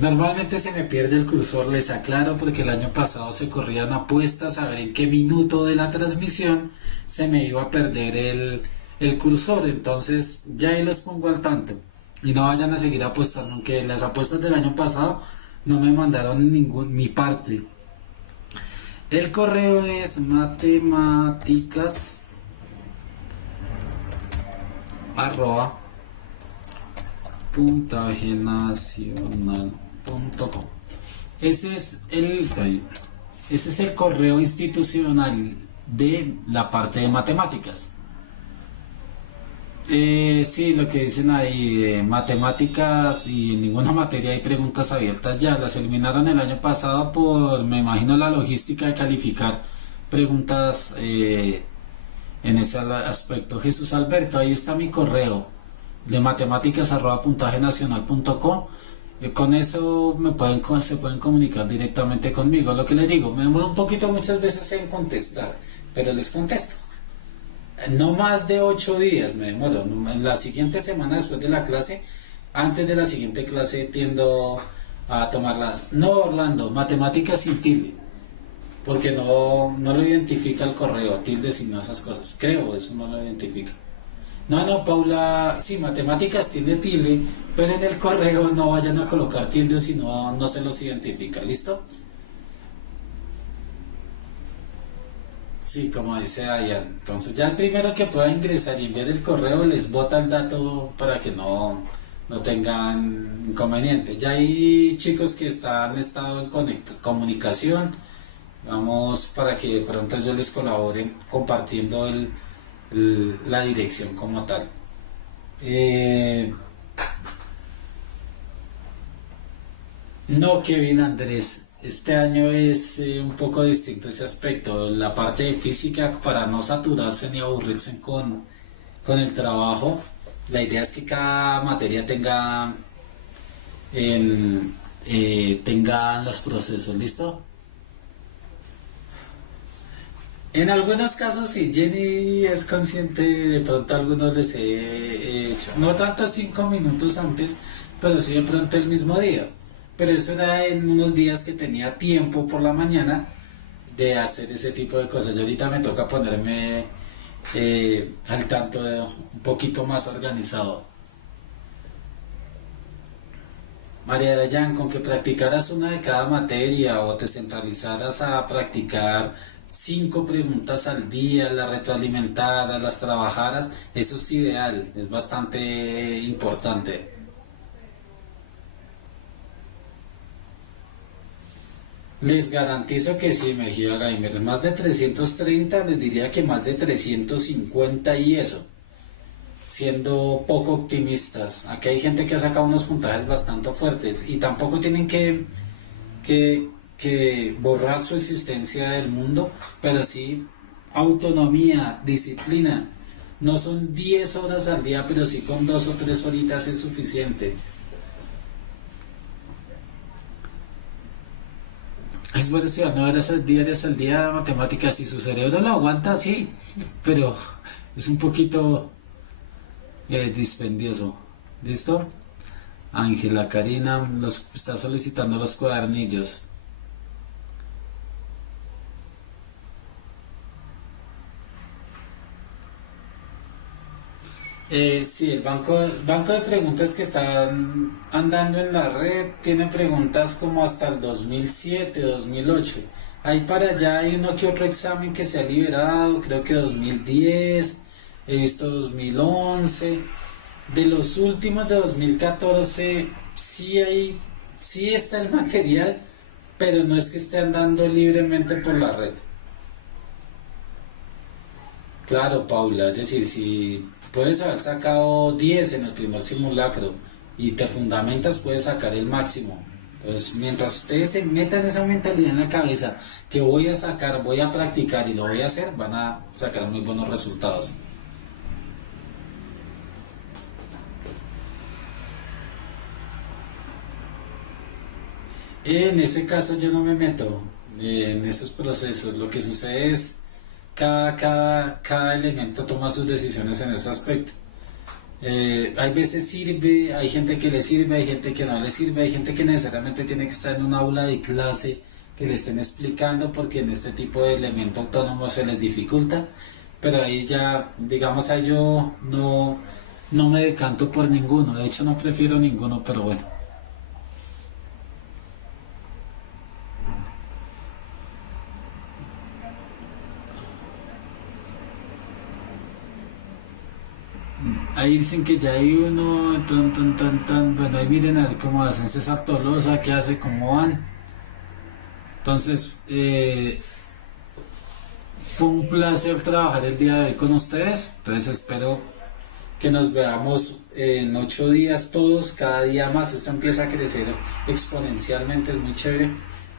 Normalmente se me pierde el cursor, les aclaro, porque el año pasado se corrían apuestas a ver en qué minuto de la transmisión se me iba a perder el cursor, entonces ya ahí los pongo al tanto y no vayan a seguir apostando, aunque las apuestas del año pasado no me mandaron mi parte. El correo es matemáticas arroba puntajenacional.com. Ese es el correo institucional de la parte de matemáticas. Sí, lo que dicen ahí, matemáticas y en ninguna materia hay preguntas abiertas ya, las eliminaron el año pasado por, me imagino, la logística de calificar preguntas en ese aspecto. Jesús Alberto, ahí está mi correo de matemáticas@puntajenacional.com. Con eso se pueden comunicar directamente conmigo. Lo que les digo, me demoro un poquito muchas veces en contestar, pero les contesto. No más de 8 días me demoro. En la siguiente semana después de la clase, antes de la siguiente clase tiendo a tomarlas. No, Orlando, matemáticas sin tilde, porque no lo identifica el correo, tilde sino esas cosas. Creo, eso no lo identifica. No, Paula, sí, matemáticas tiene tilde, pero en el correo no vayan a colocar tilde si no se los identifica. ¿Listo? Sí, como dice Dayan. Entonces ya el primero que pueda ingresar y enviar el correo les bota el dato para que no tengan inconveniente. Ya hay chicos que han estado en comunicación, vamos, para que de pronto yo les colabore compartiendo la dirección como tal. No, Kevin Andrés, este año es un poco distinto ese aspecto. La parte de física, para no saturarse ni aburrirse con el trabajo, la idea es que cada materia tenga los procesos, ¿listo? En algunos casos sí, Jenny es consciente, de pronto a algunos les he hecho, no tanto 5 minutos antes, pero sí de pronto el mismo día. Pero eso era en unos días que tenía tiempo por la mañana de hacer ese tipo de cosas. Yo ahorita me toca ponerme al tanto de un poquito más organizado. María Dayan, con que practicaras una de cada materia o te centralizaras a practicar 5 preguntas al día, las retroalimentaras, las trabajaras, eso es ideal, es bastante importante. Les garantizo que sí, Mejía Gamer, más de 330, les diría que más de 350 y eso, siendo poco optimistas. Aquí hay gente que ha sacado unos puntajes bastante fuertes y tampoco tienen que borrar su existencia del mundo, pero sí autonomía, disciplina. No son 10 horas al día, pero sí con 2 o 3 horitas es suficiente. Es bueno estudiar 9 horas diarias al día de matemáticas. Si su cerebro lo aguanta, sí, pero es un poquito dispendioso. ¿Listo? Ángela Karina está solicitando los cuadernillos. Sí, el banco de preguntas que están andando en la red tiene preguntas como hasta el 2007, 2008. Ahí para allá hay uno que otro examen que se ha liberado, creo que 2010, he visto 2011. De los últimos de 2014 sí está el material, pero no es que esté andando libremente por la red. Claro, Paula, es decir, si puedes haber sacado 10 en el primer simulacro y te fundamentas, puedes sacar el máximo. Entonces, mientras ustedes se metan esa mentalidad en la cabeza que voy a sacar, voy a practicar y lo voy a hacer, van a sacar muy buenos resultados. En ese caso yo no me meto en esos procesos. Lo que sucede es cada elemento toma sus decisiones en ese aspecto. Hay veces sirve, hay gente que le sirve, hay gente que no le sirve, hay gente que necesariamente tiene que estar en un aula de clase que le estén explicando porque en este tipo de elemento autónomo se les dificulta, pero ahí ya, digamos, ahí yo no me decanto por ninguno, de hecho no prefiero ninguno, pero bueno. Ahí dicen que ya hay uno, bueno, ahí miren a ver cómo hacen. César Tolosa, ¿qué hace? ¿Cómo van? Entonces, fue un placer trabajar el día de hoy con ustedes. Entonces espero que nos veamos en 8 días todos, cada día más. Esto empieza a crecer exponencialmente, es muy chévere.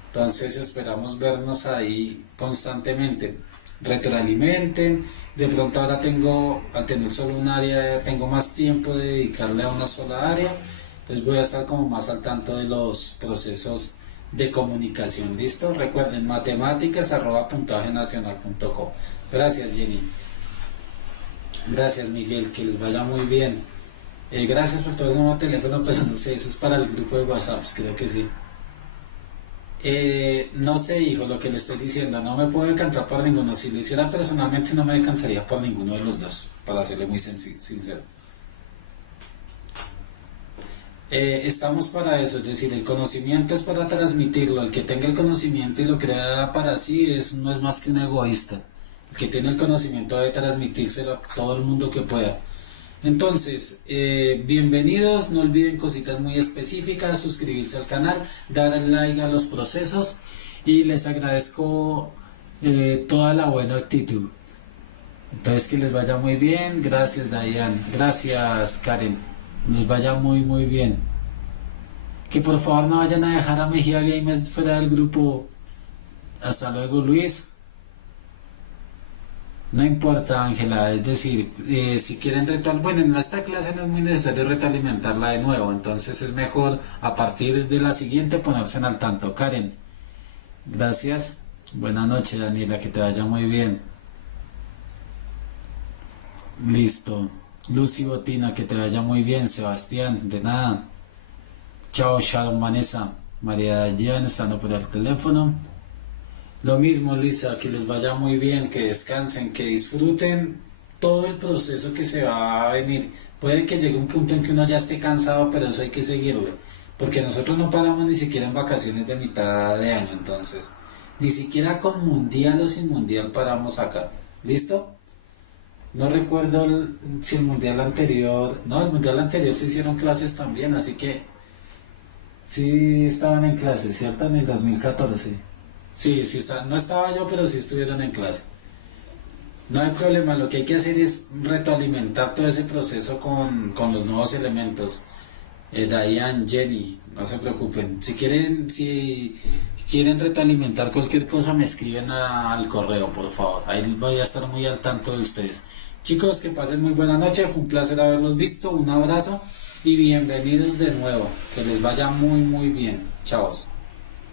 Entonces esperamos vernos ahí constantemente. Retroalimenten. De pronto ahora tengo, al tener solo un área, tengo más tiempo de dedicarle a una sola área. Entonces voy a estar como más al tanto de los procesos de comunicación. ¿Listo? Recuerden, matemáticas@puntajenacional.com. Gracias, Jenny. Gracias, Miguel, que les vaya muy bien. Gracias por todo el nuevo teléfono, pero no sé, eso es para el grupo de WhatsApp, creo que sí. No sé, hijo, lo que le estoy diciendo, no me puedo decantar por ninguno. Si lo hiciera personalmente, no me decantaría por ninguno de los dos, para serle muy sincero. Estamos para eso, es decir, el conocimiento es para transmitirlo. El que tenga el conocimiento y lo crea para sí no es más que un egoísta. El que tiene el conocimiento debe transmitírselo a todo el mundo que pueda. Entonces, bienvenidos, no olviden cositas muy específicas, suscribirse al canal, dar el like a los procesos y les agradezco toda la buena actitud. Entonces, que les vaya muy bien, gracias Dayan, gracias Karen, les vaya muy muy bien. Que por favor no vayan a dejar a Mejía Gamers fuera del grupo. Hasta luego Luis. No importa, Ángela, es decir, si quieren retroalimentar, bueno, en esta clase no es muy necesario retroalimentarla de nuevo, entonces es mejor a partir de la siguiente ponerse al tanto. Karen, gracias. Buenas noches, Daniela, que te vaya muy bien. Listo. Lucy Botina, que te vaya muy bien. Sebastián, de nada. Chao, Sharon, Vanessa. María Dayan, estando por el teléfono. Lo mismo, Lisa, que les vaya muy bien, que descansen, que disfruten todo el proceso que se va a venir. Puede que llegue un punto en que uno ya esté cansado, pero eso hay que seguirlo, porque nosotros no paramos ni siquiera en vacaciones de mitad de año, entonces, ni siquiera con mundial o sin mundial paramos acá. ¿Listo? No recuerdo si el mundial anterior, no, el mundial anterior se hicieron clases también, así que sí estaban en clases, ¿cierto? En el 2014. Sí, sí está, no estaba yo, pero sí estuvieron en clase. No hay problema, lo que hay que hacer es retroalimentar todo ese proceso con los nuevos elementos. Diane, Jenny, no se preocupen. Si quieren retroalimentar cualquier cosa, me escriben al correo, por favor. Ahí voy a estar muy al tanto de ustedes. Chicos, que pasen muy buena noche, fue un placer haberlos visto, un abrazo y bienvenidos de nuevo. Que les vaya muy muy bien. Chao.